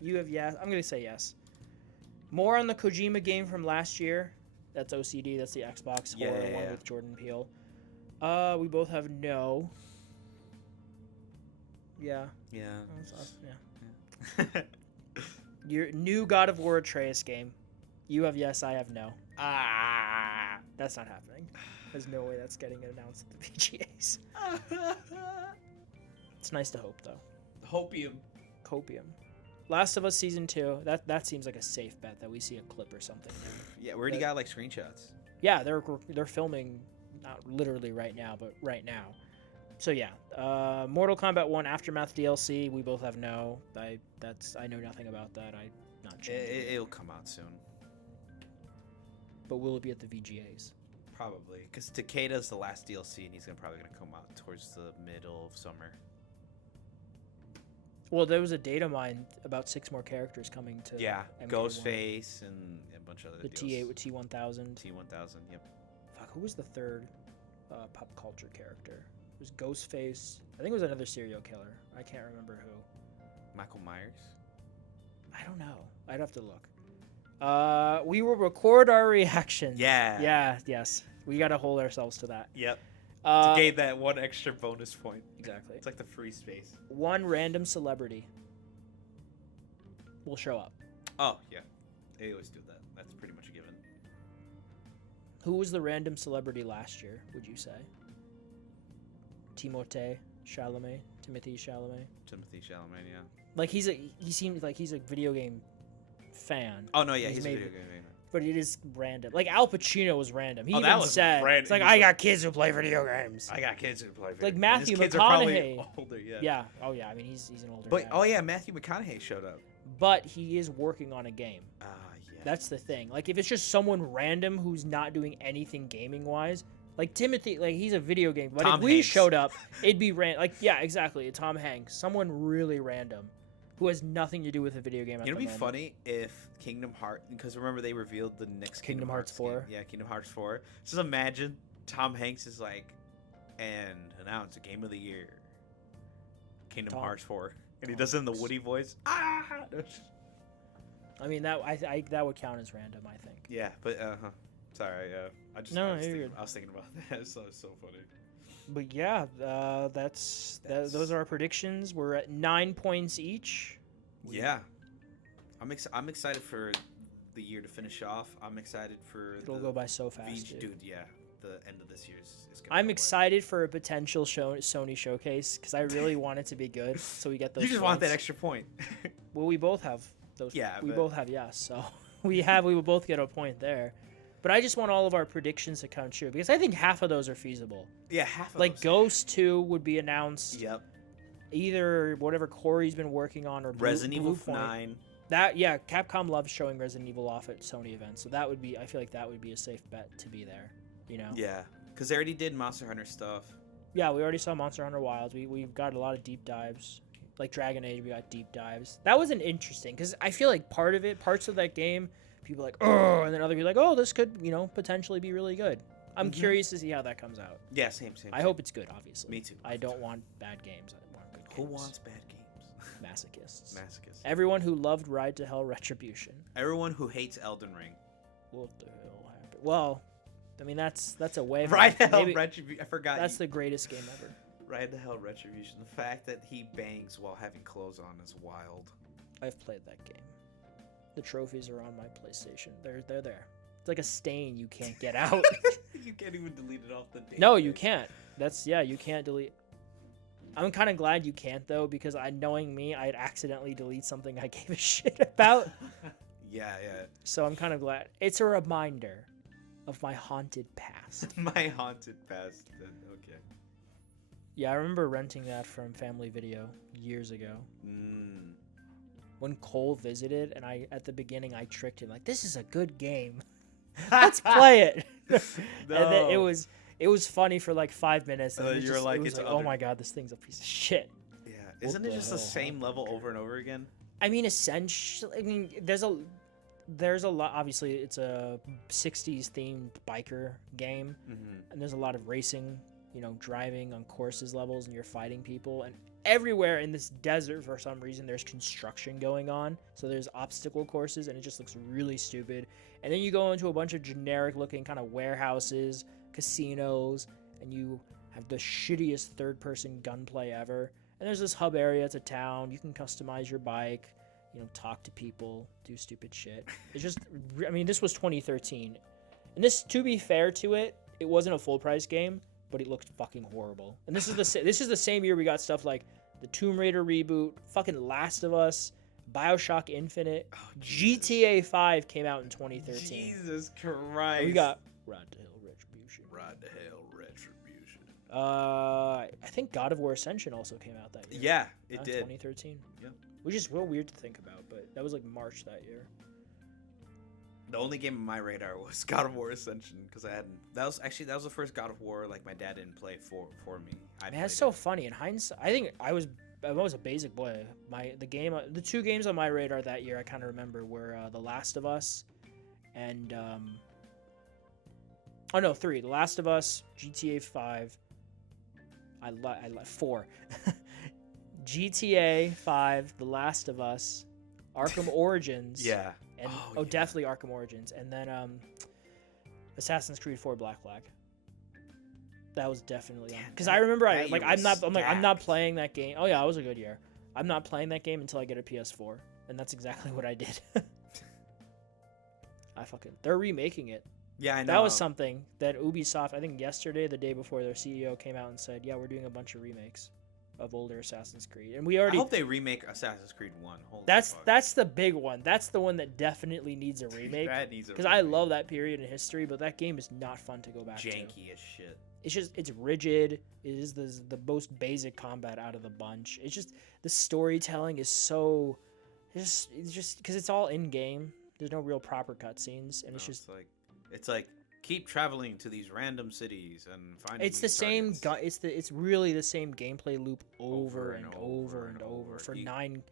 You have yes. I'm gonna say yes. More on the Kojima game from last year. That's OCD. That's the Xbox horror one with Jordan Peele. We both have no. Yeah. Yeah. That's awesome. Yeah. Your new God of War Atreus game. You have yes. I have no. That's not happening. There's no way that's getting announced at the VGAs. It's nice to hope, though. Copium. Last of Us Season 2. That seems like a safe bet that we see a clip or something. Yeah, we already got like screenshots. Yeah, they're filming, not literally right now, but right now. So yeah, Mortal Kombat 1 Aftermath DLC. We both have no. I know nothing about that. I'm not sure. It'll come out soon. But will it be at the VGAs? Probably, because Takeda's the last DLC, and he's probably gonna come out towards the middle of summer. Well, there was a data mine about 6 more characters coming to. Yeah, MK1. Ghostface and a bunch of other. The deals. T8 with T1000. T1000. Yep. Fuck, who was the third pop culture character? It was Ghostface. I think it was another serial killer. I can't remember who. Michael Myers. I don't know. I'd have to look. We will record our reactions. Yeah. Yeah. Yes. We got to hold ourselves to that. Yep. To gain that one extra bonus point. Exactly. It's like the free space. One random celebrity will show up. Oh yeah, they always do that. That's pretty much a given. Who was the random celebrity last year? Would you say? Timothy Chalamet. Timothy Chalamet. Yeah. Like he seems like he's a video game fan. Oh no, yeah, he's a video game fan. But it is random. Like Al Pacino was random. He even that was said, random. "It's like I got kids who play video games." I got kids who play video Like games. Matthew His kids are probably McConaughey. older, yeah. Yeah. Oh yeah. I mean, he's an older. But guy. oh yeah, Matthew McConaughey showed up. but he is working on a game. Yeah. That's the thing. Like, if it's just someone random who's not doing anything gaming-wise, like Timothy, like, he's a video game. But Tom if we Hanks. showed up, it'd be like, yeah, exactly, Tom Hanks. Someone really random who has nothing to do with a video game at the moment. It'd be funny if Kingdom Hearts, because remember they revealed the next Kingdom Hearts 4. game. Yeah, Kingdom Hearts 4. Just imagine Tom Hanks is like, and announce a game of the year, Kingdom Hearts 4, and he does it in the Woody voice. Ah! I mean, that would count as random, I think. Yeah, but sorry, I was thinking about that. So it's so funny. But yeah, those are our predictions. We're at 9 points each. Yeah, I'm excited for the year to finish off. I'm excited for it'll go by so fast, dude. Yeah, the end of this year is gonna. I'm excited for a potential Sony showcase because I really want it to be good. So we get those. You just want that extra point. Well, we both have those. Yeah, we both have yes. So we will both get a point there. But I just want all of our predictions to come true because I think half of those are feasible. Yeah, half of like those. Ghost 2 would be announced. Yep. Either whatever Corey's been working on or Resident Evil Point. 9. Capcom loves showing Resident Evil off at Sony events, so that would be. I feel like that would be a safe bet to be there. You know. Yeah, because they already did Monster Hunter stuff. Yeah, we already saw Monster Hunter Wilds. We've got a lot of deep dives. Like Dragon Age, we got deep dives. That wasn't interesting because I feel like parts of that game, people are like, oh, and then other people are like, oh, this could, potentially be really good. I'm curious to see how that comes out. Yeah, same. I hope it's good, obviously. Me too. I don't want bad games. I want good games. Who wants bad games? Masochists. Everyone Everyone who loved Ride to Hell Retribution. Everyone who hates Elden Ring. What the hell happened? Well, I mean, that's a way. Ride to Hell Retribution. I forgot. That's the greatest game ever. Ride to Hell Retribution. The fact that he bangs while having clothes on is wild. I've played that game. The trophies are on my PlayStation. They're there. It's like a stain you can't get out. You can't even delete it off the database. No, you can't. You can't delete. I'm kind of glad you can't though, because knowing me, I'd accidentally delete something I gave a shit about. Yeah. So I'm kind of glad. It's a reminder of my haunted past. My haunted past. Okay. Yeah, I remember renting that from Family Video years ago. When Cole visited, and at the beginning I tricked him like, "This is a good game, let's play it." No. And then it was funny for like 5 minutes. And you're like, it's oh my god, this thing's a piece of shit. Yeah, isn't it just the same level over and over again? I mean, essentially, there's a lot. Obviously, it's a 60s themed biker game, and there's a lot of racing. Driving on courses levels, and you're fighting people, and everywhere in this desert for some reason there's construction going on, so there's obstacle courses, and it just looks really stupid. And then you go into a bunch of generic looking kind of warehouses, casinos, and you have the shittiest third person gunplay ever. And there's this hub area, it's a town, you can customize your bike, talk to people, do stupid shit. It's just, this was 2013, and this, to be fair to it wasn't a full price game, but it looked fucking horrible. And this is the same year we got stuff like the Tomb Raider reboot, fucking Last of Us, BioShock Infinite, GTA 5 came out in 2013. Jesus Christ. And we got Ride to Hell Retribution. I think God of War Ascension also came out that year. Yeah, it did. 2013. Yeah. Which is real weird to think about, but that was like March that year. The only game on my radar was God of War Ascension because I hadn't. That was the first God of War like my dad didn't play for me. Man, that's so funny. In hindsight, I think I was a basic boy. The two games on my radar that year I kind of remember were The Last of Us, and three. The Last of Us, GTA 5. I 4. GTA 5, The Last of Us, Arkham Origins. Yeah. And definitely Arkham Origins, and then Assassin's Creed 4 Black Flag. That was definitely on, because I remember I'm not playing that game. Oh yeah, it was a good year. I'm not playing that game until I get a PS4, and that's exactly what I did. They're remaking it. Yeah, I know. That was something that Ubisoft, I think yesterday, the day before, their CEO came out and said, "Yeah, we're doing a bunch of remakes of older Assassin's Creed," and I hope they remake Assassin's Creed 1. That's the big one. That's the one that definitely needs a remake. That needs a because I love that period in history, but that game is not fun to go back to. Janky as shit. It's rigid. It is the most basic combat out of the bunch. It's just the storytelling is so It's just because it's all in game. There's no real proper cutscenes, and it's just it's like keep traveling to these random cities and finding. it's the same. Targets. It's really the same gameplay loop over and over for nine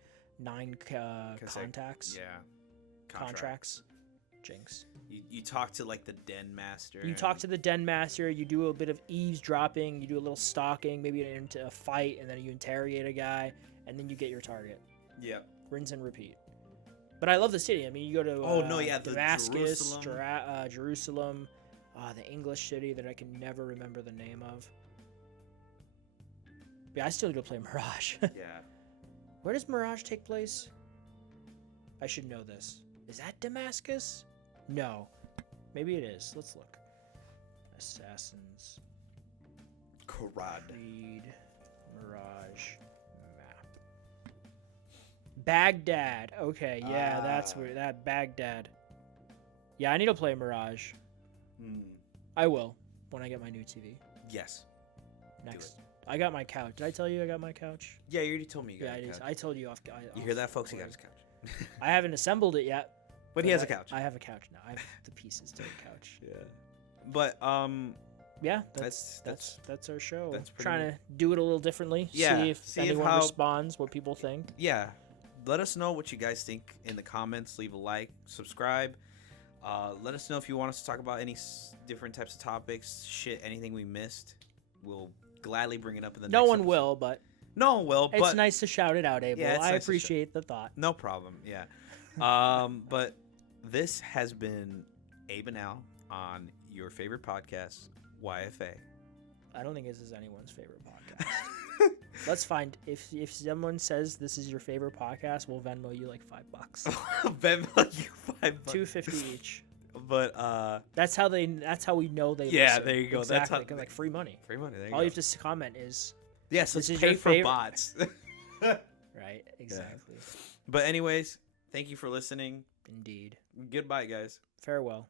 contacts. Yeah. Contracts. Jinx. You talk to like the den master. You talk to the den master. You do a bit of eavesdropping. You do a little stalking, maybe into a fight, and then you interrogate a guy, and then you get your target. Yeah. Rinse and repeat. But I love the city. I mean, you go to Damascus, Jerusalem, the English city that I can never remember the name of. Yeah, I still need to play Mirage. Yeah. Where does Mirage take place? I should know this. Is that Damascus? No. Maybe it is. Let's look. Assassin's Creed Mirage map. Baghdad. Okay, yeah, that's where that Baghdad. Yeah, I need to play Mirage. I will when I get my new TV. Yes. Next. I got my couch. Did I tell you I got my couch? Yeah, you already told me you got a couch. I told you off. You hear that, folks? He got his couch. I haven't assembled it yet. But he has a couch. I have a couch now. I have the pieces to the couch. Yeah. But yeah, that's our show. That's trying to do it a little differently. Yeah. See if anyone responds, what people think. Yeah. Let us know what you guys think in the comments. Leave a like, subscribe. Let us know if you want us to talk about any different types of topics, anything we missed. We'll gladly bring it up in the next episode. No one will. It's nice to shout it out, Abel. Yeah, I appreciate the thought. No problem. Yeah. But this has been Abe and Al on your favorite podcast, YFA. I don't think this is anyone's favorite podcast. Let's find if someone says this is your favorite podcast, we'll Venmo you like $5. Venmo you $5. $2.50 each. But that's how we know they. Yeah, listen. there you go. Exactly. That's how, like free money. Free money. There you All go. you have to comment is yes. This Let's is pay your for favorite bots. Right. Exactly. Yeah. But anyways, thank you for listening. Indeed. Goodbye, guys. Farewell.